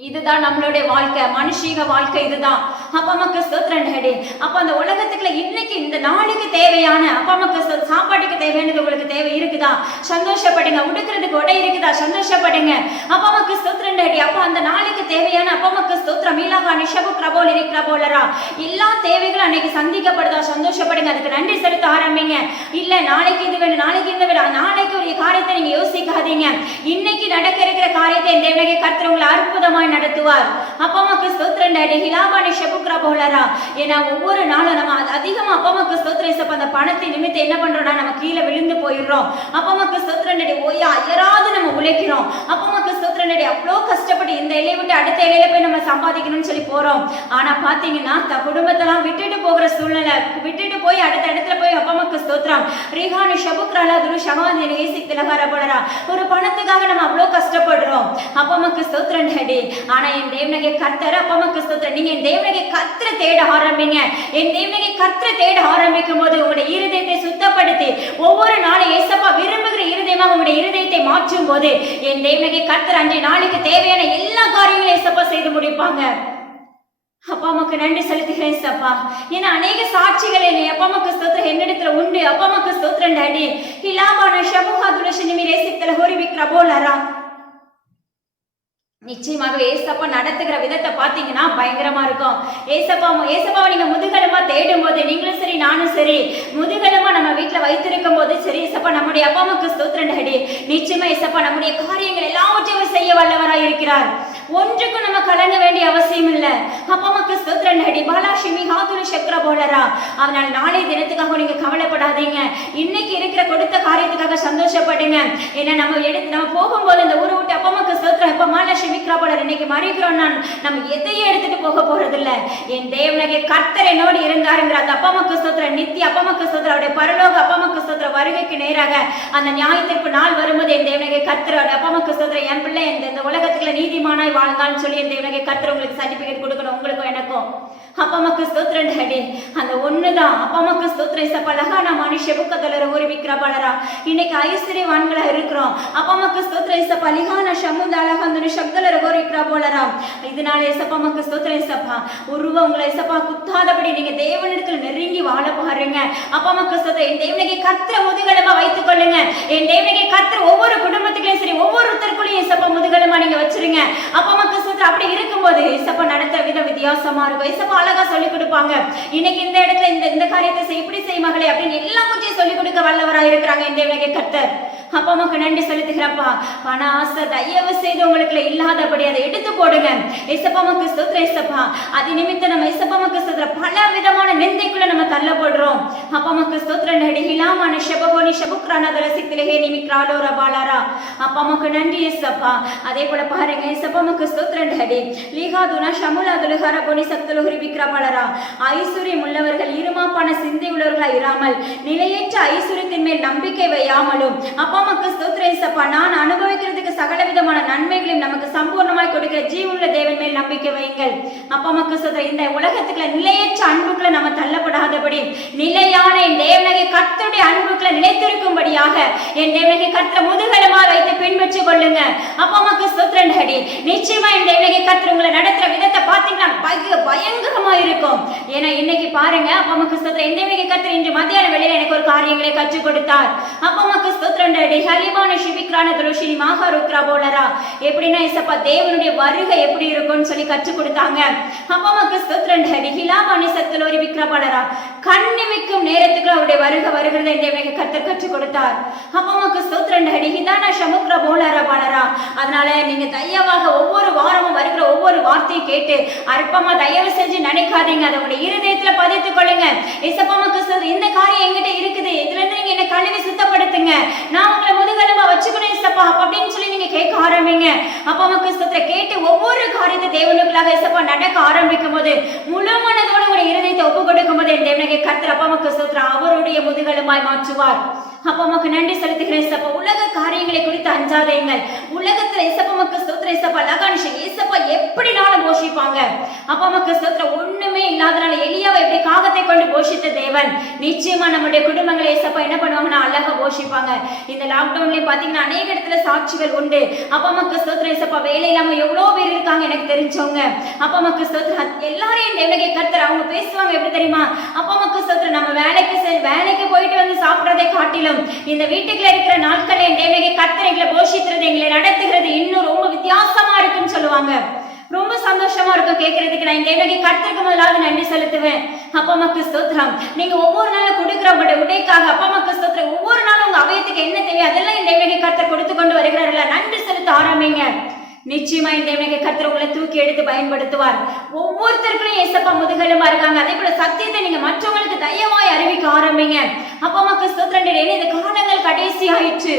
இதுதான் நம்மளுடைய வாழ்க்கை, மனுஷீக வாழ்க்கை இதுதான். அப்பா அம்மாக்கு ஸ்தோத்திரம் டாடி. அப்ப அந்த உலகத்துக்குள்ள இன்னைக்கு இந்த நாளுக்கு தேவையான அப்பா அம்மாக்கு சாப்பாட்டுக்கு தேவையானது உங்களுக்கு தேவை இருக்குதா? சந்தோஷப்படுங்க. உடுக்கிறதுக்கு உடை இருக்குதா? சந்தோஷப்படுங்க. அப்பா அம்மாக்கு ஸ்தோத்திரம் டாடி. அப்ப அந்த நாளுக்கு தேவையான அப்பா அம்மாக்கு ஸ்தோத்திரம். மீலாகா நிஷபு பிரபோல் இருக்கிறபோலரா எல்லா தேவைகளும் அன்னைக்கு சந்திக்கப்படுதா? சந்தோஷப்படுங்க. அதுக்கு நன்றி செலுத்த ஆரம்பிங்க. இல்ல நாளைக்கு இது வேணும், நாளைக்கு இந்த வேணும், நாளைக்கு ஒரு காரியத்தை நீங்க யோசிக்காதீங்க. இன்னைக்கு நடக்க இருக்கிற காரியத்தை இந்த தேவனுடைய கர்த்தர் உங்களை அற்புதமா நடத்துவார். அப்பா அம்மாக்கு ஸ்தோத்திரம் டாடி. ஹிலாபானி ஷபுக்ரா போலரா. ஏன்னா ஒவ்வொரு நாளும் நம்ம அதிகமா அப்பா அம்மாக்கு ஸ்தோத்திரம் ஏசப்பா அந்த பணத்தை நிமித்தம் என்ன பண்றோம்னா நம்ம கீழே விழுந்து போயிடுறோம். அப்பா அம்மாக்கு ஸ்தோத்திரம் டாடி. ஓயா அயராது நம்ம உழைக்கிறோம். அப்பா அம்மாக்கு ஸ்தோத்திரம் டாடி. அவ்வளோ கஷ்டப்பட்டு இந்த இலையை விட்டு அடுத்த இலையில போய் நம்ம சம்பாதிக்கணும்னு சொல்லி போறோம். ஆனா பாத்தீங்கன்னா குடும்பத்தெல்லாம் விட்டுட்டு போகிற சூழ்நிலை, விட்டுட்டு போய் அடுத்த இடத்துல போய் அப்பா அம்மாக்கு ஸ்தோத்திரம். ரீஹானி ஷபுக்ராலா துரு ஷகாந்தி ஏசி திலகார போலரா. ஒரு பணத்துக்காக நம்ம அவ்வளோ கஷ்டப்படுறோம். அப்பா அம்மாக்கு ஸ்தோத்திரம் டாடி. ஆனா என் தேவனுடைய கர்த்தர் அப்பா அம்மாக்கு ஸ்தோத்திரம். நீங்க என் தேவனுடைய கர்த்தரை தேட ஆரம்பிங்க. என் தேவனுடைய கர்த்தரை தேட ஆரம்பிக்கும் போது உங்களுடைய இருதயத்தை சுத்தப்படுத்தி ஒவ்வொரு நாளும் ஏசப்பா விரும்புகிற இருதயமாக உங்களுடைய இருதயத்தை மாற்றும் போது என் தேவனுடைய கர்த்தர் அன்றைய நாளுக்கு தேவையான எல்லா காரியங்களும் ஏசப்பா செய்து முடிப்பாங்க. அப்பா அம்மாக்கு நன்றி செலுத்துகிறேன் சப்பா. ஏன்னா அநேக சாட்சிகள் என்னை அப்பா அம்மாக்கு ஸ்தோத்திரம் என்னிடத்துல உண்டு. அப்பா அம்மாக்கு ஸ்தோத்திரம் டாடி. ஹிலாபான ஷபுஹா துலஷனி மிரேசித்தல ஹோரி விக்ரபோலரா. நிச்சயமாகவே ஏசப்பா நடத்துகிற விதத்தை பாத்தீங்கன்னா பயங்கரமா இருக்கும். ஏசப்பாவை நீங்க முதுகெலும்பா தேடும் போது நீங்களும் சரி நானும் சரி முதுகெலும்பா நம்ம வீட்டுல வைத்திருக்கும் போது சரி ஏசப்பா நம்முடைய அப்பா அம்மாக்கு ஸ்தோத்திரம் டாடி. நிச்சயமா ஏசப்பா நம்முடைய காரியங்கள் எல்லாவற்றையும் செய்ய வல்லவராய் இருக்கிறார். ஒன்றுக்கும் நம்ம கலங்க வேண்டிய அவசியம் இல்லை. அப்பா அம்மாக்கு ஸ்தோத்திரம் டாடி. பாலாஷிமி ஹாதுரு சக்கர போலரா. அதனால நாளைய தினத்துக்காக நீங்க கவலைப்படாதீங்க. இன்னைக்கு இருக்கிற கொடுத்த காரியத்துக்காக சந்தோஷப்படுங்க. ஏன்னா நம்ம போகும்போது அந்த ஊரை விட்டு அப்பா அம்மாக்கு ஸ்தோத்திரம் இப்ப மாலாஷிமி இன்னைக்கு மறிக்கிறோம். நம்ம எதையும் எடுத்துட்டு போக போறதில்ல. என் தேவனுடைய கர்த்தர் என்னோடு இருந்தாருங்கிற அந்த அப்பா அம்மாக்கு ஸ்தோத்திரம். நித்திய அப்பா அம்மாக்கு ஸ்தோத்திரம். அவருடைய பரலோக அப்பா அம்மாக்கு வருகைக்கு நேராக அந்த நியாயத்திற்கு நாள் வரும்போது என் தேவனகை கர்த்தர் அப்பமக்கு ஸ்தோத்திரம் என் பிள்ளை இந்த உலகத்துக்குள்ள நீதிமானாய் வாழ்ந்தான்னு சொல்லி என் தேவனகை கர்த்தர் உங்களுக்கு சர்டிபிகேட் கொடுக்கணும், உங்களுக்கும் எனக்கும். அப்பமக்கு ஸ்தோத்திரம் டாடி. அந்த ஒண்ணுதான் அப்பமக்கு ஸ்தோத்திரம் சப்பா லகானா மனுஷ புக்கதலர ஒரு விக்ரபாலரா. இன்னைக்கு ஐஸ்வர்யவான்களா இருக்கிறோம். அப்பமக்கு ஸ்தோத்திரம் சப்பா லிகானா ஷமுத அலகந்தன சப்தலர ஒரு விக்ரபாலரா. இதனால சப்பமக்கு ஸ்தோத்திரம் சப்பா உருவ உங்களை சப்பா குத்தாதபடி நீங்க தேவனிடத்தில் நெருங்கி வாழ பாருங்க. அப்பமக்கு ஸ்தோத்திரம் என் தேவனகை கர்த்தர் முதுகெலும்பா வைத்துக் கொள்ளுங்க. என் தேவனகை கர்த்தர் ஒவ்வொரு குடும்பத்துக்குள்ளேயும் சரி ஒவ்வொருத்தருக்குள்ளேயும் சப்பா முதுகெலும்பா நீங்க வச்சிருங்க. அப்பமக்கு ஸ்தோத்திரம் அப்படி இருக்கும்போது சப்பா நடத்த விதம் வித்தியாசமா இருக்கும். சப்பா அழகா சொல்லி கொடுப்பாங்க. இன்னைக்கு இந்த இடத்துல இந்த காரியத்தை செய், இப்படி செய் மகளே அப்படின்னு எல்லாம் கொஞ்சம் சொல்லி கொடுக்க வல்லவராக இருக்கிறாங்க இந்த தேவனகை கர்த்தர். அப்பா அம்மாக்கு நன்றி செலுத்துகிறப்பா. பண ஆசை தயவு செய்து உங்களுக்கு இல்லாதபடி அதை எடுத்து போடுங்க. ஏசப்பாவுக்கு ஸ்தோத்திரம் ஏசப்பா. அது நிமித்தம் நம்ம ஏசப்பாவுக்கு ஸ்தோத்திரம் பல விதமான நிந்தைக்குள்ள நம்ம தள்ளப்படுறோம். அப்பா அம்மாக்கு ஸ்தோத்திரம் நடிகலாமான ஷபகோனி ஷபுக்ரானதல சிக்திலே நிமிக்ராலோர பாலாரா. அப்பா அம்மாக்கு நன்றி ஏசப்பா. அதே போல பாருங்க ஏசப்பாவுக்கு ஸ்தோத்திரம் நடி லீகாதுனா ஷமுலாதுல ஹரபோனி சக்தலுஹரி விக்ரபாலரா. ஐஸ்வர்யம் உள்ளவர்கள் இருமாப்பான சிந்தை உள்ளவர்களா இராமல் நிலையற்ற ஐஸ்வர்யத்தின் மேல் நம்பிக்கை வையாமலும் அப்பாமக்கு ஸ்தோத்திரம் ஏசப்பா நான் அனுபவிக்கிறதுக்கு சகல விதமான நன்மைகளையும் நமக்கு சம்பூர்ணமாய் கொடுக்கிற ஜீவனுள்ள தேவன் மேல் நம்பிக்கை வையுங்கள். அப்பாமக்கு ஸ்தோத்திரம் இந்த உலகத்துக்குள்ள நிலையற்ற அன்புக்குள்ள நம்ம தள்ளப்படாதபடி நிலையான என் தேவனகை கர்த்தருடைய அன்புக்குள்ள நிலைத்திருக்கும்படியாக என் தேவனகை கர்த்தர் முதுகெலும்பா வைத்து பின்பற்றிக் கொள்ளுங்க. அப்பாமக்கு ஸ்தோத்திரம் டாடி. நிச்சயமா என் தேவனகை கர்த்தர் உங்களை நடத்துற விதத்தை பார்த்தீங்கன்னா பயங்கரமா இருக்கும். ஏன்னா இன்னைக்கு பாருங்க அப்பாமக்கு ஸ்தோத்திரம் என் தேவனகை கர்த்தர் இன்று மத்தியான வேளையில எனக்கு ஒரு காரியங்களை கற்றுக் கொடுத்தார். அப்பாமக்கு ஸ்தோத்திரம் எப்படின்னா ஏசப்பா தேவனுடைய வருகை எப்படி இருக்கும்னு சொல்லி கற்றுக் கொடுத்தாங்க. அப்பாமக்கு ஸ்தோத்திரம் டாடி. ஹிலாமானி சத்துலோரி விக்ரபாலரா. கண்ணிமிக்கும் நேரத்துக்கு அவருடைய வருகை வருகிறதை தேவனுடைய கர்த்தர் கற்றுக் கொடுத்தார். அப்பாமக்கு ஸ்தோத்திரம் டாடி. ஹிதானா ஷமுக்ர போலரா பாலரா. அதனால நீங்க தயவாக ஒவ்வொரு வாரமும் வருகிற ஒவ்வொரு வார்த்தையை கேட்டு அற்பமா தயவு செஞ்சு நினைக்காதீங்க. அதை உங்களுடைய இருதயத்துல பதித்துக் கொள்ளுங்க. ஏசப்பாமக்கு ஸ்தோத்திரம் இந்த காரியம் என்கிட்ட இருக்குது, இதுல இருந்து நீங்க என்ன கழுவி சுத்தப்படுத்துங்க, நான் உங்களை முதுகெலும்பா வச்சுக்கணும் ஏசப்பா அப்படின்னு சொல்லி நீங்க கேட்க ஆரம்பிங்க. அப்பாமக்கு ஸ்தோத்திரம் கேட்டு ஒவ்வொரு காரியத்தை தேவனுக்குள்ளாக ஏசப்பா நடக்க ஆரம்பிக்கும் போது முழு மனதோடு உங்களுடைய இருதயத்தை ஒப்பு கொடுக்கும் போது என் தேவனுடைய கர்த்தர் அப்பாமக்கு ஸ்தோத்திரம் அவருடைய முதுகெலும்பாய் மாற்றுவார். அப்பாமக்கு நன்றி செலுத்துகிறேன் ஏசப்பா. உலக காரியங்களை குறித்து அஞ்சாதீங்கள். உலகத்துல ஏசப்பாமக்கு ஸ்தோத்திரம் ஏசப்பா லகானிஷ் ஏசப்பா எப்படினாலும் போஷிப்பாங்க. அப்பாமக்கு ஸ்தோத்திரம் ஒண்ணுமே இல்லாதனால எலியாவை எப்படி காகத்தை கொண்டு போஷித்த தேவன் நிச்சயமா நம்முடைய குடும்பங்களை ஏசப்பா என்ன பண்ணுவாங்கன்னா அழகா போஷிப்பாங்க. இந்த லாக்டவுன்லயும் பாத்தீங்கன்னா அநேக இடத்துல சாட்சிகள் உண்டு. அப்பாமக்கு ஸ்தோத்திரம் ஏசப்பா வேலை இல்லாம எவ்வளவு பேர் இருக்காங்க எனக்கு தெரிஞ்சவங்க. அப்பாமக்கு ஸ்தோத்திரம் எல்லாரையும் தேவனகை கர்த்தர் அவங்க பேசுவாங்க எப்படி தெரியுமா? அப்பாமக்கு ஸ்தோத்திரம் நம்ம வேலைக்கு போயிட்டு வந்து சாப்பிடுறதை காட்டிலும் இந்த வீட்டுக்குள்ள இருக்கிற நாட்கள் என் தேவனகை கர்த்தர் எங்களை போஷிக்கிறது எங்களை நடத்துகிறது இன்னும் ரொம்ப வித்தியாசமா இருக்குன்னு சொல்லுவாங்க. ரொம்ப சந்தோஷமா இருக்கும் கேட்கறதுக்கு. நான் தேவனகை கர்த்தருக்கு முதலாவது நன்றி செலுத்துவேன். அப்பாமக்கு ஸ்தோத்திரம். நீங்க ஒவ்வொரு நாளும் கொடுக்கிற உங்களுடைய உடைக்காக அப்பாமக்கு ஸ்தோத்திரம் ஒவ்வொரு நாளும் உங்க அவயத்துக்கு என்ன தேவையோ அதெல்லாம் இந்த தேவனகை கர்த்தர் கொடுத்து கொண்டு வருகிறார்கள். நன்றி செலுத்த ஆரம்பிங்க. நிச்சயமா இந்த தேவனகை கர்த்தர் உங்களை தூக்கி எடுத்து பயன்படுத்துவார். ஒவ்வொருத்தருக்கும் ஏசப்பா முதுகெலும்பா இருக்காங்க. அதே போல சத்தியத்தை நீங்க மற்றவங்களுக்கு தயவாய் அறிவிக்க ஆரம்பிங்க. அப்பாமக்கு ஸ்தோத்திரம் டாடி. இந்த காலங்கள் கடைசி ஆயிற்று.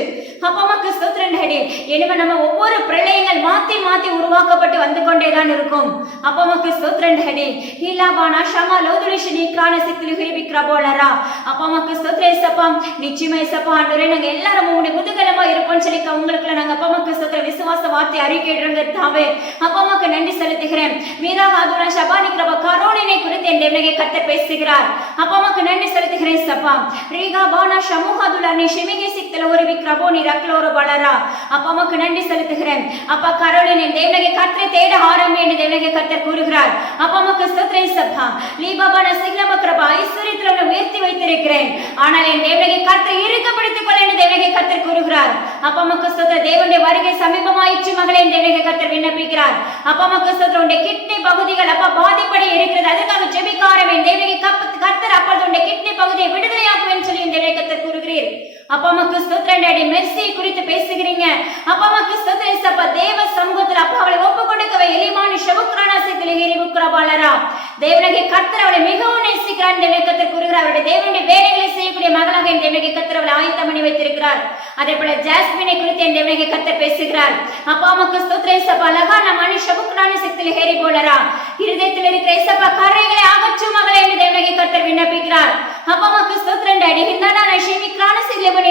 அப்பாமக்கு ஸ்தோத்திரம் டாடி. எனவே நம்ம ஒவ்வொரு பிரளயங்கள் மாத்தி மாத்தி உருவாக்கப்பட்டு வந்து கொண்டேதான் இருக்கும். அப்பாமக்கு ஸ்தோத்திரம் டாடி. ஹிலாபானா ஷமா லோதுலிஷினி கிரான சிக்திலுஹரி விக்ரபோலரா. அப்பாமக்கு ஸ்தோத்திரம் ஏசப்பா. நிச்சயமா ஏசப்பா ஆண்டவரே நாங்க எல்லாரும் உங்களுடைய முதுகெலும்பா இருப்போம்னு சொல்லி உங்களுக்குள்ள நாங்க அப்பாமக்கு ஸ்தோத்திரம் விசுவாச வார்த்தை அறிக்கை அப்பாமக்கு நன்றி செலுத்துகிறேன். மீராகாதுரா ஷபானி கிரபா கரோனினை குறித்து என் தேவனகை கர்த்தர் பேசுகிறார். அப்பாமக்கு நன்றி செலுத்துகிறேன் சப்பா. ரீகா பானா ஷமுஹதுலா நி ஷிமிகி சிக்தல ஒரு விக்ரபோனி ரக்லோர பலரா. அப்பாமக்கு நன்றி செலுத்துகிறேன். அப்பா கரோனின் என் தேவனகை கர்த்தரை தேட ஆரம்பி என்று தேவனகை கர்த்தர் கூறுகிறார். அப்பாமக்கு ஸ்தோத்திரம் சப்பா. லீபாபான சிக்லம கிரபா ஐஸ்வரியத்தில் உன்னை உயர்த்தி வைத்திருக்கிறேன், ஆனால் என் தேவனகை கர்த்தரை இறுக்கப்படுத்திக் கொள்ள என்று தேவனகை கர்த்தர் கூறுகிறார். அப்பாமக்கு ஸ்தோத்திரம். தேவனுடைய வருகை சமீபமாயிற்று மகளே தேவனகை கர்த்தர் விண்ணப்பிக்கிறார். அப்பாமக்கு ஸ்தோத்திரம். உன்னுடைய கிட்னி பகுதிகள் அப்பா பாதிப்படி இருக்கிறது, அதுக்காக ஜெபிக்க ஆரம்பிங்க. தேவனகை கர்த்தர் அப்பொழுது உன்னுடைய கிட்னி பகுதியை விடுதலையாக்குவேன் சொல்லி தேவனகை கர்த்தர் கூறுகிறீர். அப்பாமக்கு ஸ்தோத்திரம் டாடி. மெர்சி குறித்து பேசுகிறீங்க. அப்பாமக்கு ஸ்தோத்திரம் ஏசப்பா. தேவ சமூகத்தில் அப்பா அவளை ஒப்பு கொடுக்கவே எலிமானி ஷபுக்ரானா சிக்திலுஹரி விக்ரபாலரா. தேவனகை கர்த்தர் அவளை மிகவும் நேசிக்கிறார் தேவனகை கர்த்தர் கூறுகிறார். அவருடைய தேவனுடைய வேலைகளை செய்யக்கூடிய மகளாக என் தேவனகை கர்த்தர் அவளை ஆயத்தம் பண்ணி வைத்திருக்கிறார். அதே போல ஜாஸ்மினை குறித்து என் தேவனகை கர்த்தர் பேசுகிறார். அப்பாமக்கு ஸ்தோத்திரம் ஏசப்பா. லகானா மனி ஷபுக்ரானா சிக்திலுஹரி போலரா. இருதயத்தில் இருக்கிற ஏசப்பா கரைகளை அகற்றும் மகளே என்று தேவனகை கர்த்தர் விண்ணப்பிக்கிறார். அப்பாமக்கு ஸ்தோத்திரம் டாடி. ஹிந்தானா ஷிமி கிரான சிக்திலுஹரி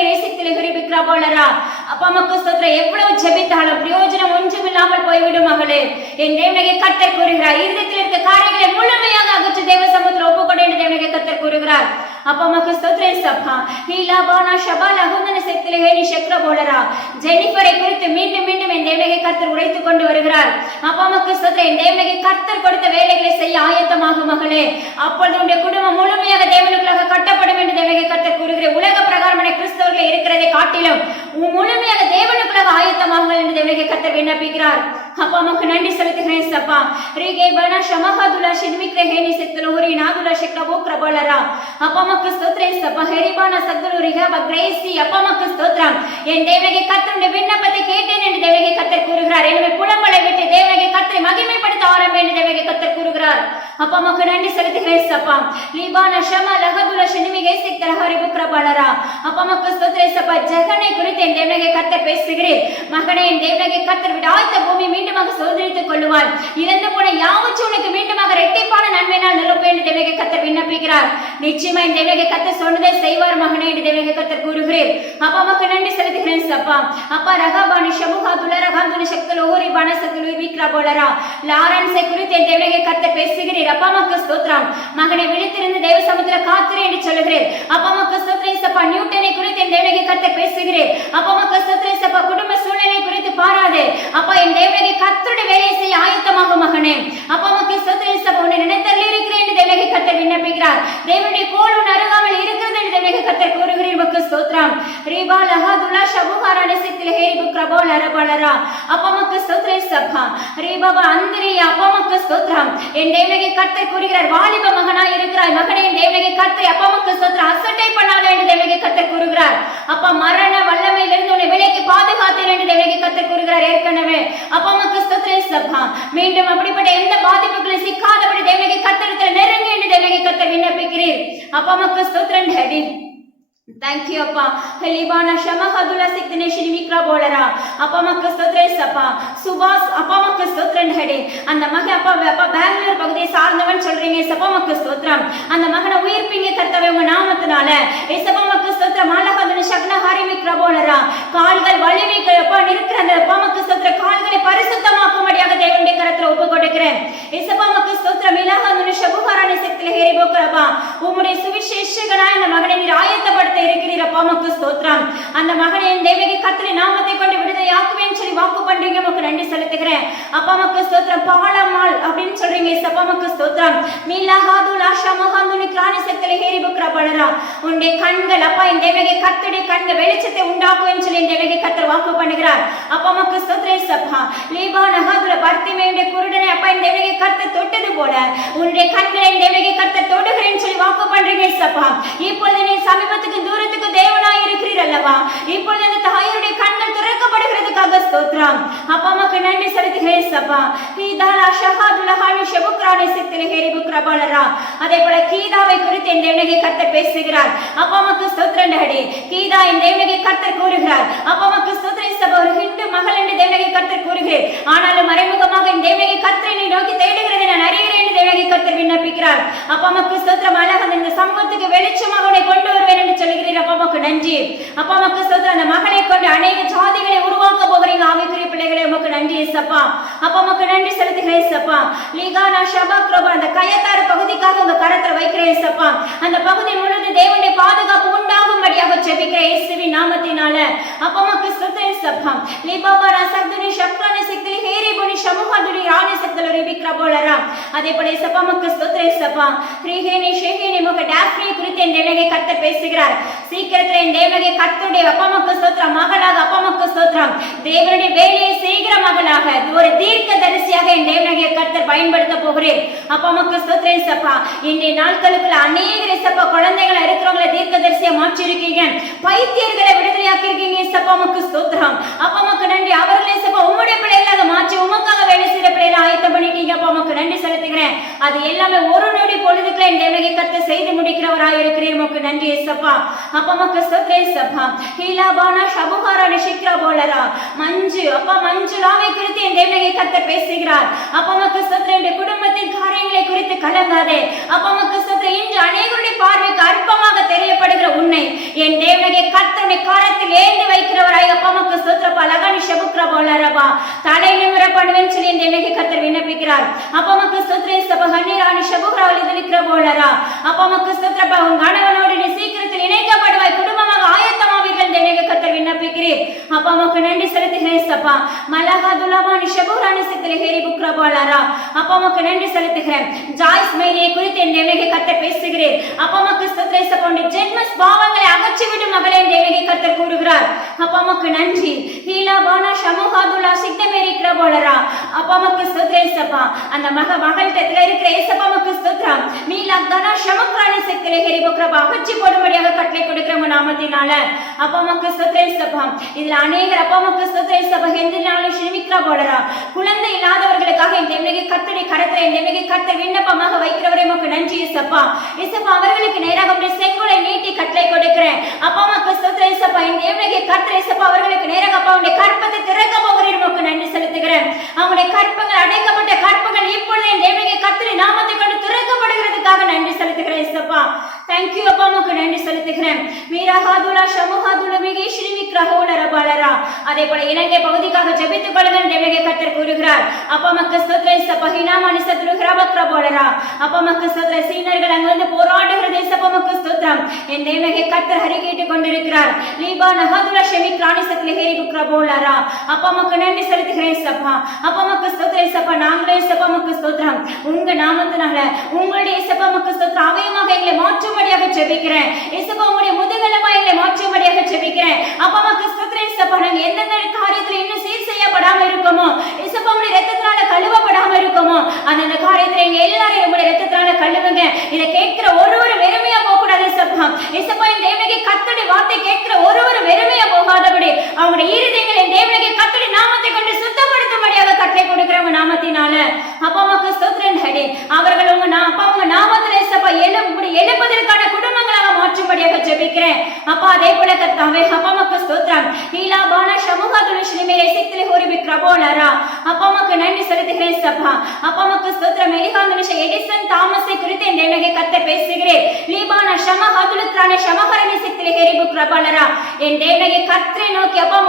போலரா. அப்பா மக்கு ஸ்தோத்திரம், எவ்வளவு ஜெபித்தாலும் பிரயோஜனம் ஒன்றும் இல்லாமல் போய்விடும் மகளே. என் தேவனுடைய கர்த்தர் கூறுகிறார், இருதயத்தில் இருக்க காரியங்களை முழுமையாக அகற்றி தேவ சமூகத்தில் ஒப்புக்கொண்டு என்று தேவனுடைய கர்த்தர் கூறுகிறார். அப்பா மக்கு ஸ்தோத்திரம் சபா. ஹீலாபானா ஷபாலா ஹுந்தன செக்திலே ஹேனி ஷக்ர போலரா. ஜெனிஃபரை குறித்து மீண்டும் மீண்டும் என் தேவனுடைய கர்த்தர் உரைத்துக் கொண்டு வருகிறார். அப்பா மக்கு ஸ்தோத்திரம், என் தேவனுடைய கர்த்தர் கொடுத்த வேலைகளை செய்ய ஆயத்தமாகும் மகளே. அப்பொழுது உன்னுடைய குடும்பம் முழுமையாக தேவனுக்குள்ளாக கட்டப்படும் என்று தேவனுடைய கர்த்தர் கூறுகிற உலக பிரகாரமான கிறிஸ்தவர்கள் இருக்கிறதை காட்டிலும் முழுமையாக தேவனுக்குள்ளாக ஆயத்தமாகுங்கள் என்று தேவனுடைய கர்த்தர் விண்ணப்பிக்கிறார். அப்பா மக்கு நன்றி செலுத்துகிறேன் சப்பா. ரீகே பனா ஷமஹதுலா ஷின்மிக்ரே ஹேனி செக்தலோரி நாதுலா ஷக்ரபோ கிரபலரா. அப்பா மக்கு ஸ்தோத்திரம் சப்பா. ஹெரிபானா சக்தலோரி ஹப கிரேசி. அப்பா மக்கு ஸ்தோத்திரம், என் தேவனுடைய கர்த்தருடைய விண்ணப்பத்தை கேட்டேன் என்று தேவனுடைய கர்த்தர் கூறுகிறார். எனவே புலம்பலை விட்டு தேவனுடைய கர்த்தரை மகிமைப்படுத்த ஆரம்பி என்று தேவனுடைய கர்த்தர் கூறுகிறார். அப்பா மக்கு நன்றி செலுத்துகிறேன் சப்பா. லீபானா ஷமா லஹதுலா ஷின்மிகே செக்தலஹரி புக்ரபலரா. அப்பா மக்கு ஸ்தோத்திரம் சப்பா. ஜெகனை குறித்து என் தேவனுடைய கர்த்தர் பேசுகிறேன். மகனே, என் தேவனுடைய கர்த்தர் விடாய்த்த பூமி மீண்டுமாக சோதரித்துக் கொள்ளுவார். இழந்து போன யாவற்றும் உனக்கு மீண்டுமாக இரட்டிப்பான நன்மையினால் நிரப்ப என்று தேவனுடைய கர்த்தர் விண்ணப்பிக்கிறார். நிச்சயமா என் தேவனுடைய கர்த்தர் சொன்னதை செய்வார் மகனே என்று தேவனுடைய கர்த்தர் கூறுகிறேன். அப்பா மக்கு நன்றி செலுத்துகிறேன் சப்பா. அப்பா ரகாபானி ஷமுகா துல ரகாந்துனி சக்தல் ஓரி பனசத்துலு விக்ரா போலரா. லாரன்ஸை குறித்து என் தேவனுடைய கர்த்தர் பேசுகிறேன். அப்பா மக்கு ஸ்தோத்திரம். மகனை விழித்திருந்து தேவ சமூகத்தில் காத்திரு என்று சொல்லுகிறேன். அப்பா மக்கு ஸ்தோத்திரம் சப்பா. நியூட்டனை குறித்து என் தேவனுடைய கர்த்தர் பேசுகிறேன். அப்பா மக்கு ஸ்தோத்திரம் சப்பா. குடும்ப சூழ்நிலை குறித்து பாராதே. அப்பா என் தேவனுடைய கர்த்தருடைய வேலையை செய்ய ஆயத்தமாக மகனே. அப்பா மக்கு ஸ்தோத்திரம் சப்பா. உன்னை நினைத்தருளி இருக்கிறேன் என்று தேவனுடைய கர்த்தர் விண்ணப்பிக்கிறார். தேவனுடைய கோல் உன் அருகாமல் இருக்கிறது என்று தேவனுடைய கர்த்தர் கூறுகிறேன். மக்கு ஸ்தோத்திரம். ரீபா லஹதுலா ஷபுஹாரா நெசித்திலே ஹேரி புக்ரபோ லரபலரா. அப்பா மக்கு ஸ்தோத்திரம் சப்பா. ரீபா அந்திரியா. அப்பா மக்கு ஸ்தோத்திரம், என் தேவனுடைய கர்த்தர் கூறுகிறார், வாலிப மகனாய் இருக்கிறாய் மகனே. என் தேவனுடைய கர்த்தரை அப்பா மக்கு ஸ்தோத்திரம் அசட்டை பண்ணாதே என்று தேவனுடைய கர்த்தர் கூறுகிறார். அப்பா மரண வல்லமையிலிருந்து உன்னை விலைக்கு பாதுகாத்தேன் என்று தேவனுடைய கர்த்தர் கூறுகிறார். ஏற்கனவே அப்பா மக்கு ஸ்தோத்திரம் சப்பா. மீண்டும் அப்படிப்பட்ட எந்த பாதிப்புகளை சிக்காதபடி தேவனுடைய கர்த்தரிடத்தில் நெருங்கி என்று தேவனுடைய கர்த்தர் விண்ணப்பிக்கிறீர். அப்பா மக்கு ஸ்தோத்திரம் டேடி. Thank you அப்பா. ஹெலிபானா ஷமஹதுலா சிக்தனேஷினி மிக்ரா போலரா. அப்பா மக்கு ஸ்தோத்திரம் சப்பா. சுபாஸ் அப்பா மக்கு ஸ்தோத்திரம் ஹெடி. அந்த மகன் அப்பா பெங்களூர் பகுதியை சார்ந்தவன் சொல்றீங்க. சப்பா மக்கு ஸ்தோத்திரம். அந்த மகனை உயிர்ப்பீங்க கர்த்தாவே உங்க நாமத்தினால. சப்பா மக்கு ஸ்தோத்திரம். மாலஹதுனி ஷக்னா ஹரி மிக்ரா போலரா. கால்கள் வலிமைக்கு அப்பா நிற்கிற அந்த அப்பா மக்கு ஸ்தோத்திரம் கால்களை பரிசுத்தமாக்கும்படியாக தேவனுடைய கரத்துல ஒப்பு கொடுக்கிறேன். சப்பா மக்கு ஸ்தோத்திரம். மிலஹதுனி ஷபுஹாரானி சிக்தலே ஹேரி போக்ரபா. உம்முடைய சுவிசேஷகனாய் அந்த மகனை நீர் ஆயத்தப்படுத்த இருக்கிறீர். அப்பா மக்கு ஸ்தோத்திரம். அந்த மகனை என் தேவனுடைய கர்த்தருடைய நாமத்தை கொண்டு விடுதலை ஆக்குவேன்னு சொல்லி வாக்கு பண்றீங்க. உமக்கு நன்றி செலுத்துகிறேன். அப்பா மக்கு ஸ்தோத்திரம். பாலமால் அப்படின்னு சொல்றீங்க. அப்பா மக்கு ஸ்தோத்திரம். மிலஹதுலா ஷமஹந்துனி கிரானி செக்தலே ஹேரி புக்ரபலரா. உன்னுடைய கண்கள் அப்பா என் தேவனுடைய கர்த்தருடைய கண்கள் வெளிச்சத்தை உண்டாக்குவேன்னு சொல்லி என் தேவனுடைய கர்த்தர் வாக்கு பண்ணுகிறார். அப்பா மக்கு ஸ்தோத்திரம் சப்பா. லீபானஹதுல பர்த்திமேயுடைய குருடனை அப்பா என் தேவனுடைய கர்த்தர் தொட்டது போல உன்னுடைய கண்களை என் தேவனுடைய கர்த்தர் தொடுகிறேன்னு சொல்லி வாக்கு பண்றீங்க சப்பா. இப்பொழுது நீ சமீபத்துக்கு தூரத்துக்கு தேவனாய் இருக்கிறீர் அல்லவா. இப்பொழுது அந்த தாயருடைய கண்கள் திறக்கப்படுகிறதுக்காக ஸ்தோத்திரம். அப்பா மக்கு நன்றி செலுத்துகிறேன் சப்பா. கீதாலா ஷஹதுலா ஹானி ஷபுக்ரானி சிக்தலே ஹேரி புக்ரபலரா. அதே போல கீதாவை குறித்து என் தேவனுடைய கர்த்தர் பேசுகிறார். அப்பா மக்கு ஸ்தோத்திரம் டேடி. கீதா என் தேவனுடைய கர்த்தர் கூறுகிறார். அப்பா மக்கு ஸ்தோத்திரம் சப்பா. ஒரு ஹிந்து மகள் என்று தேவனுடைய கர்த்தர் கூறுகிறேன். ஆனாலும் மறைமுகமாக என் தேவனுடைய கர்த்தரை நீ நோக்கி தேடுகிறதை நான் அறிகிறேன் என்று தேவனுடைய கர்த்தர் விண்ணப்பிக்கிறார். அப்பா மக்கு ஸ்தோத்திரம். அழகாக இந்த சமூகத்துக்கு வெளிச்சமாக உன்னை கொண்டு வருவேன் என்று சொல்கிறீர். அப்பா மக்கு நன்றி. அப்பா மக்கு ஸ்தோத்திரம். அந்த மகனை கொண்டு அநேக ஜாதிகளை உருவாக்க போகிறீங்க ஆவிக்குரிய பிள்ளைகளே. உமக்கு நன்றி ஏசப்பா. அப்பா மக்கு நன்றி செலுத்துகிறேன் ஏசப்பா. லீகானா ஷபா கிரபா. அந்த கயத்தாறு பகுதிக்காக உங்க கரத்துல வைக்கிறேன் ஏசப்பா. அந்த பகுதி முழுது தேவனுடைய பாதுகாப்பு உண்டாகும்படியாக ஜெபிக்கிறேன் இயேசுவின் நாமத்தினால. அப்பா மக்கு ஸ்தோத்திரம் ஏசப்பா. லீபாபரா சக்துனி ஷக்ரானி சிக்தலி ஹேரி புனி ஷமுஹதுனி ரானி சிக்தலரி விக்ரபோலரா. அதே போல ஏசப்பா மக்கு ஸ்தோத்திரம் ஏசப்பா. ரீஹேனி ஷேஹேனி மக்கு டாஃப்னி குறித்து என் தேவனுடைய கர்த்தர் பேசுகிறார். சீக்கிரத்துல என் தேவனுடைய கர்த்தருடைய அப்பா மக்கு ஸ்தோத்திரம் மகளாக அப்பா மக்கு ஸ்தோத்திரம் தேவனுடைய வேலையை செய்கிற மகளாக ஒரு தீர்க்க தரிசியாக என் தேவனுடைய கர்த்தர் பயன்படுத்த போகிறேன். அப்பா மக்கு ஸ்தோத்திரம் சப்பா. இன்றைய நாட்களுக்குள்ள அநேக சப்பா குழந்தைகளை இருக்கிறவங்களை தீர்க்க தரிசியா மாற்றி இருக்கீங்க. பைத்தியர்களை விடுதலையாக்கி இருக்கீங்க சப்பா மக்கு ஸ்தோத்திரம். அப்பா மக்கு நன்றி. அவர்களே சப்பா உம்முடைய பிள்ளைகளாக மாற்றி உமக்காக வேலை செய்யற பிள்ளைகளை ஆயத்தம் பண்ணிட்டீங்க. அப்பா மக்கு நன்றி செலுத்துகிறேன். அது எல்லாமே ஒரு நொடி பொழுதுக்குள்ள என் தேவனுடைய கர்த்தர் செய்து முடிக்கிறவராய் இருக்கிறீர். உமக்கு நன்றி ஏசப்பா. அப்பா மக்கு ஸ்தோத்திரம் சப்பா. ஹீலாபானா ஷபுஹாரானி ஷிக்ரா போலரா. மஞ்சு அப்பா மஞ்சுளாவை குறித்து என் தேவனுடைய கர்த்தர் பேசுகிறார். அப்பா மக்கு ஸ்தோத்திரம். என் குடும்பத்தின் காரியங்களை குறித்து கலங்காதே. அப்பா மக்கு ஸ்தோத்திரம். இன்று அநேகருடைய பார்வைக்கு அற்பமாக தெரியப்படுகிற உன்னை என் தேவனுடைய கர்த்தருடைய கரத்தில் ஏந்தி வைக்கிற அப்பா அம்மாக்கு ஸ்தோத்திரப்பா லகானி ஷபுக்ரா போலரபா தலை நிமிர பண்ணுவேன்னு சொல்லி இந்த தேவனுக்கு கர்த்தர் விண்ணப்பிக்கிறார். அப்பா அம்மாக்கு ஸ்தோத்திரம் இயேசப்பா ஹன்னிராணி ஷபுக்ரா வலிதலிக்கிற போலரா அப்பா அம்மாக்கு ஸ்தோத்திரப்பா உன் கணவனோடு நீ சீக்கிரத்தில் இணைக்கப்படுவாய் குடும்பமாக ஆயத்தமாவீர்கள் தேவனுக்கு கர்த்தர் விண்ணப்பிக்கிறீர். அப்பா அம்மாக்கு நன்றி செலுத்துகிறேன் இயேசப்பா மலகா துலமானி ஷபுக்ரானி சித்தல ஹேரி புக்ரா போலரா அப்பா அம்மாக்கு நன்றி செலுத்துகிறேன். ஜாய்ஸ் மேரியை குறித்து என் தேவனுக்கு கர்த்தர் பேசுகிறேன். அப்பா அம்மாக்கு ஸ்தோத்திரம் இயேசப்பா உன் ஜென்மஸ் பாவங்களை அகற்றிவிடும் மகளே தேவனுக்கு கர்த்தர் கூறுகிறார். அப்பா அம்மாக்கு நன்றி. ஹீலா பானா ஷமுஹாதுலா சிக்தமேரி கிரபோலரா அப்பா அம்மாக்கு ஸ்தோத்திரம் இயேசப்பா அந்த மகள்கிட்ட இருக்கிற இயேசப்பா அம்மாக்கு ஸ்தோத்திரம் மீலா தனா ஷமுக்ரானி சித்தல ஹேரி புக்ரா அகற்றி போடும்படியாக கட்டளை கொடுக்கிறவங்க நாமத்தினால அப்பா அம்மாக்கு ஸ்தோத்திரம் இயேசப்பா இதுல அநேகர் அப்பா அம்மாக்கு ஸ்தோத்திரம் இயேசப்பா எந்தினாலும் ஷிமிக்ரா போலரா குழந்தை இல்லாதவர்களுக்காக இந்த தேவனுக்கு கர்த்தரை கரத்துல இந்த தேவனுக்கு கர்த்தர் விண்ணப்பமாக வைக்கிறவரே உமக்கு நன்றி இயேசப்பா. இயேசப்பா அவர்களுக்கு நேராக அப்படி செங்கோலை நீட்டி கட்டளை கொடுக்கிறேன். அப்பா அம்மாக்கு ஸ்தோத்திரம் இயேசப்பா இந்த தேவனுக்கு கர்த்தர் இயேசப்பா அவர்களுக்கு நேராக அப்பா உங்களுடைய கற்பத்தை திறக்க போகிறீர் உமக்கு நன்றி செலுத்துகிறேன். அவங்களுடைய கற்பங்கள் அடைக்கப்பட்ட கற்பங்கள் இப்பொழுது இந்த தேவனுக்கு கர்த்தரை நாமத்தை கொண்டு திறக்கப்படுகிறதுக்காக நன்றி செலுத்துகிறேன் இயேசப்பா. தேங்க்யூ அப்பா உமக்கு நன்றி செலுத்துகிறேன். மீராஹாதுலா ஷமுஹாதுலா மிகேஸ்வரி விக்ரஹோல ரபாலரா அதே போல இலங்கை பகுதிக்காக ஜெபித்துக் கொள்ளுங்கள் தேவனுக்கு கர்த்தர் கூறுகிறார். அப்பா அம்மாக்கு ஸ்தோத்திரம் இயேசப்பா ஹினாமானி சத்ரு ஹிராபக்ரா போலரா அப்பா அம்மாக்கு ஸ்தோத்திரம் சீனர்கள் அங்க வந்து போராடுகிற இயேசப்பா அம்மாக்கு ஸ்தோத்திரம் என் தேவனுக்கு கர்த்தர் அறிக்கையிட்டுக் கொண்டிருக்கிறார். லீபா நஹதுலா ஷமிக்ரானி சத்ல ஹேரி புக்ரா போலரா அப்பா அம்மாக்கு நன்றி செலுத்துகிறேன் இயேசப்பா. அப்பா அம்மாக்கு ஸ்தோத்திரம் இயேசப்பா நாங்களே இயேசப்பா அம்மாக்கு ஸ்தோத்திரம் உங்க நாமத்தினால உங்களுடைய இயேசப்பா அம்மாக்கு ஸ்தோத்திரம் அவயமாக எங்களை மாற்றும்படியாக ஜெபிக்கிறேன் இயேசப்பா உங்களுடைய முதுகெலும்பா எங்களை மாற்றும்படியாக ஜெபிக்கிறேன். அப்பா அம்மாக்கு ஸ்தோத்திரம் இயேசப்பா நாங்க எந்தெந்த காரியத்துல இன்னும் சீர் செய்யப்படாம இருக்கோமோ இயேசப்பா உங்களுடைய ரத்தத்தினால கழுவப்படாம இருக்கோமோ அந்த காரியத்துல எங்க எல்லாரும் உங்களுடைய ரத்தத்தினால கழுவுங்க. இதை கேட்கிற ஒருவரு வெறுமையா போக கூடாது இயேசப்பா. இயேசப்பா இந்த தேவனுக்கு கர்த்தருடைய வார்த்தை கேட்கிற ஒருவரு வெறுமையா போகாதபடி அவங்களுடைய இருதயங்களை தேவனுக்கு கர்த்தருடைய நாமத்தை கொண்டு சுத்தப்படுத்தும்படியாக கட்டளை கொடுக்கிறவங்க நாமத்தினால அப்பா அம்மாக்கு ஸ்தோத்திரம் ஹரி அவர்கள் உங்க நாமத்துல இயேசப்பா எழுப்பதற்கான குடும்பங்களாக மாற்றும்படியாக ஜெபிக்கிறேன். அப்பா அதே போல கர்த்தாவே அப்பா அம்மாக்கு ஸ்தோத்திரம் ஹீலா பானா ஷமுஹாதுலா ஷினிமேரி சிக்தல ஹோரி பிக்ரபோலரா அப்பா அம்மாக்கு நன்றி செலுத்துகிறேன் இயேசப்பா. அப்பா அம்மாக்கு ஸ்தோத்திரம் எலிகாந்தனுஷ எடிசன் தாமஸை குறித்து இந்த தேவனுக்கு கர்த்தர் பேசுகிறேன். லீபானா ஷமஹாதுலா கிரானே ஷமஹரனி சிக்தல ஹேரி புக்ரபோலரா என் தேவனுக்கு கர்த்தரை நோக்கி அப்பா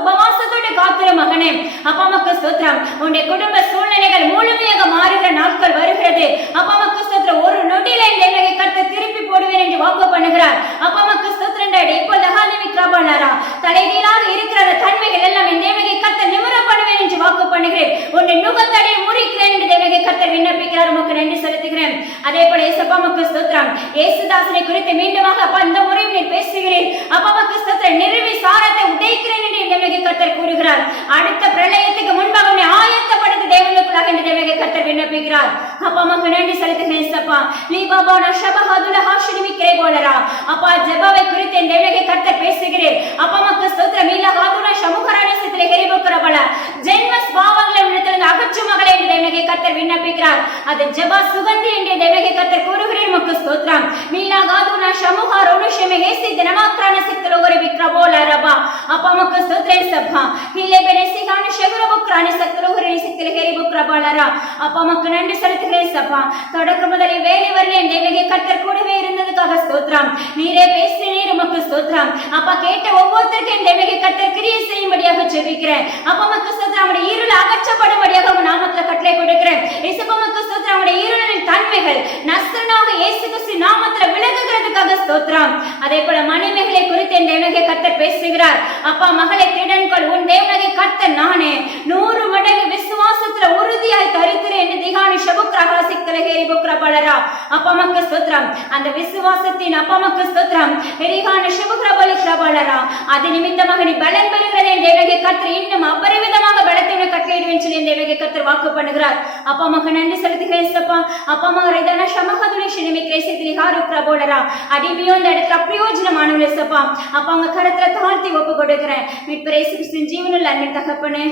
உபவாசத்தோடு காத்துற மகனே அப்பா அம்மாக்கு ஸ்தோத்திரம் உன்னுடைய குடும்ப சூழ்நிலைகள் முழுமையாக மாறுகிற நாட்கள் வருகிறது. அப்பா அம்மாக்கு ஸ்தோத்திரம் ஒரு நொடியில இந்த தேவனுக்கு கர்த்தர் திருப்பி போடுவேன் என்று வாக்கு பண்ணுகிறார். அப்பா அம்மாக்கு ஸ்தோத்திரம் இப்போ லகானிவி கிரபோலரா தலைகீழாக இருக்கிற தன்மைகள் எல்லாம் இந்த தேவனுக்கு கர்த்தர் நிமிர பண்ணுவேன் என்று வாக்கு பண்ணுகிறேன். உன்னை நுகத்தடியை முறிக்கிறேன் என்று தேவனுக்கு கர்த்தர் விண்ணப்பிக்கிறார். உமக்கு நன்றி செலுத்துகிறேன். அதே போல இயேசப்பா அம்மாக்கு ஸ்தோத்திரம் இயேசுதாசனை குறித்து மீண்டுமாக அப்பா இந்த முறை நீர் பேசுகிறேன். அப்பா அம்மாக்கு ஸ்தோத்திரம் நிறுவி சாரத்தை உடைக்கிறேன் என்று தேவனுக்கு கர்த்தர் கூறுகிறார். அடுத்த பிரளயத்துக்கு முன்பாக உன்னை ஆயத்தப்படுத்த தேவனுக்குள்ளாக என்று தேவனுக்கு கர்த்தர் விண்ணப்பிக்கிறார். அப்பா அம்மாக்கு நன்றி செலுத்துகிறேன் இயேசப்பா. லீபாபானா ஷபஹதுலா ஹாஷினிமி கிரேபோலரா அப்பா ஜெபாவை குறித்து இந்த தேவனுக்கு கர்த்தர் பேசுகிறேன். அப்பா அம்மாக்கு ஸ்தோத்திரம் மீலாஹாதுலா ஷமுஹரானி சித்தல ஹேரி புக்ரபோல ஜென்மஸ் பாவங்களை உன்னிடத்திலிருந்து அகற்றும் மகளே என்று தேவனுக்கு கர்த்தர் விண்ணப்பிக்கிறார். அது ஜெபா சுகந்தி என்று தேவனுக்கு கர்த்தர் கூறுகிறேன். உமக்கு ஸ்தோத்திரம் மீலாஹாதுலா ஷமுஹாரோனு ஷெமெஹேசி தினமாக்ரான சித்தல ஹோரி பிக்ரபோலரா அப்பா அம்மாக்கு ஸ்தோத்திரம் இயேசப்பா. ஹிலே பெனசிகான ஷெகுர புக்ரானி சித்தல ஹோரி சித்தல ஹேரி புக்ரபோலரா அப்பா அம்மாக்கு நன்றி செலுத்துகிறேன் இயேசப்பா. தொடக்க முதலே வேலை வரல என் தேவனுக்கு கர்த்தர் கூடவே இருந்ததுக்காக ஸ்தோத்திரம். நீரே பேசினீர் உமக்கு ஸ்தோத்திரம். அப்பா கேட்ட ஒவ்வொருத்தருக்கும் என் தேவனுக்கு கர்த்தர் கிரியை செய்யும்படியாக ஜெபிக்கிறேன். அப்பா அம்மாக்கு ஸ்தோத்திரம் அவருடைய இருள் அகற்றப்படும்படியாக உங்க நாமத்துல கட்டளை கொடுக்கிறேன். இயேசப்பா அம்மாக்கு ஸ்தோத்திரம் அவருடைய இருளின் தன்மைகள் நஸ்ரனாக இயேசு கிறிஸ்து நாமத்துல விலகுகிறதுக்காக ஸ்தோத்திரம். அதே போல மணிமேகலை குறித்து என் தேவனுக்கு கர்த்தர் பேசுகிறார். அப்பா மகளை திடன்கொள் உன் தேவனுக்கு கர்த்தர் நானே 100 மடங்கு விசுவாசத்துல உறுதியாய் தரித்திரேன் என்று திகானி ஷபுக்ரஹா சிக்தல ஹேரி புக்ரபோலரா அப்பா அம்மாக்கு ஸ்தோத்திரம் அந்த விசுவாசத்தின் அப்பா அம்மாக்கு ஸ்தோத்திரம் எரிகான ஷபுக்ரபோலி ஷபோலரா அது நிமித்தமாக நீ பலன் பெறுகிறதே என் தேவனுக்கு கர்த்தர் இன்னும் அபரிவிதமாக பலத்தை கட்டளையிடுவேன் சொல்லி என் தேவனுக்கு கர்த்தர் வாக்கு பண்ணுகிறார். அப்பா அம்மாக்கு நன்றி செலுத்துகிறேன் இயேசப்பா. அப்பா அம்மா ரைதான ஷமஹதுலி ஷினிமி கிரேசித்லி ஹாரு பிரபோலரா அடிபியோ இந்த இடத்துல பிரயோஜனமான இயேசப்பா. அப்பா உங்க கரத்துல தாழ்த்தி ஒப்பு கொடுக்கிறேன். மீட்பர் இயேசு கிறிஸ்துவின் ஜீவனுள்ள அன்பின் தகப்பனே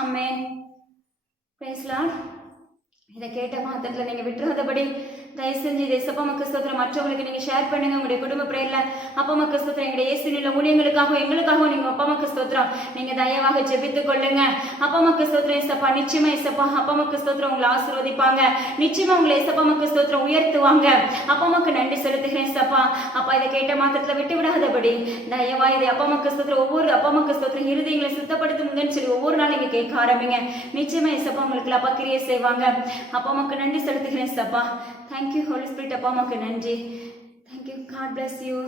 ஆமென். Price Lord. இதை கேட்ட மாத்திரத்தில் நீங்க விட்டுறாதபடி தயவு செஞ்சு இதை அப்பா அம்மாக்கு ஸ்தோத்திரம் மற்றவங்களுக்கு நீங்க ஷேர் பண்ணுங்க. உங்களுடைய குடும்ப பிரேயர்ல அப்பா அம்மாக்கு ஸ்தோத்திரம் எங்களுடைய இயேசுவின் ஊழியங்களுக்காகவும் எங்களுக்காகவும் நீங்க அப்பா அம்மாக்கு ஸ்தோத்திரம் நீங்க தயவாக ஜெபித்துக் கொள்ளுங்க. அப்பா அம்மாக்கு ஸ்தோத்திரம் ஏசப்பா. நிச்சயமா ஏசப்பா அப்பா அம்மாக்கு ஸ்தோத்திரம் உங்களை ஆசீர்வதிப்பாங்க. நிச்சயமா உங்களை ஏசப்பா அம்மாக்கு ஸ்தோத்திரம் உயர்த்துவாங்க. அப்பா அம்மாக்கு நன்றி செலுத்துகிறேன் ஏசப்பா. அப்பா இதை கேட்ட மாத்திரத்துல விட்டு விடாதபடி தயவா இதை அப்பா அம்மாக்கு ஸ்தோத்திரம் ஒவ்வொரு அப்பா அம்மாக்கு ஸ்தோத்திரம் இருதயங்களை சுத்தப்படுத்துங்கன்னு சொல்லி ஒவ்வொரு நாள் நீங்க கேட்க ஆரம்பிங்க. நிச்சயமா ஏசப்பா உங்களுக்கு அப்பா கிரியை செய்வாங்க. அப்பா அம்மாக்கு நன்றி செலுத்துகிறேன் ஏசப்பா. Thank you holy spirit. அப்பா அம்மாக்கு நன்றி. தேங்க்யூ. God bless you.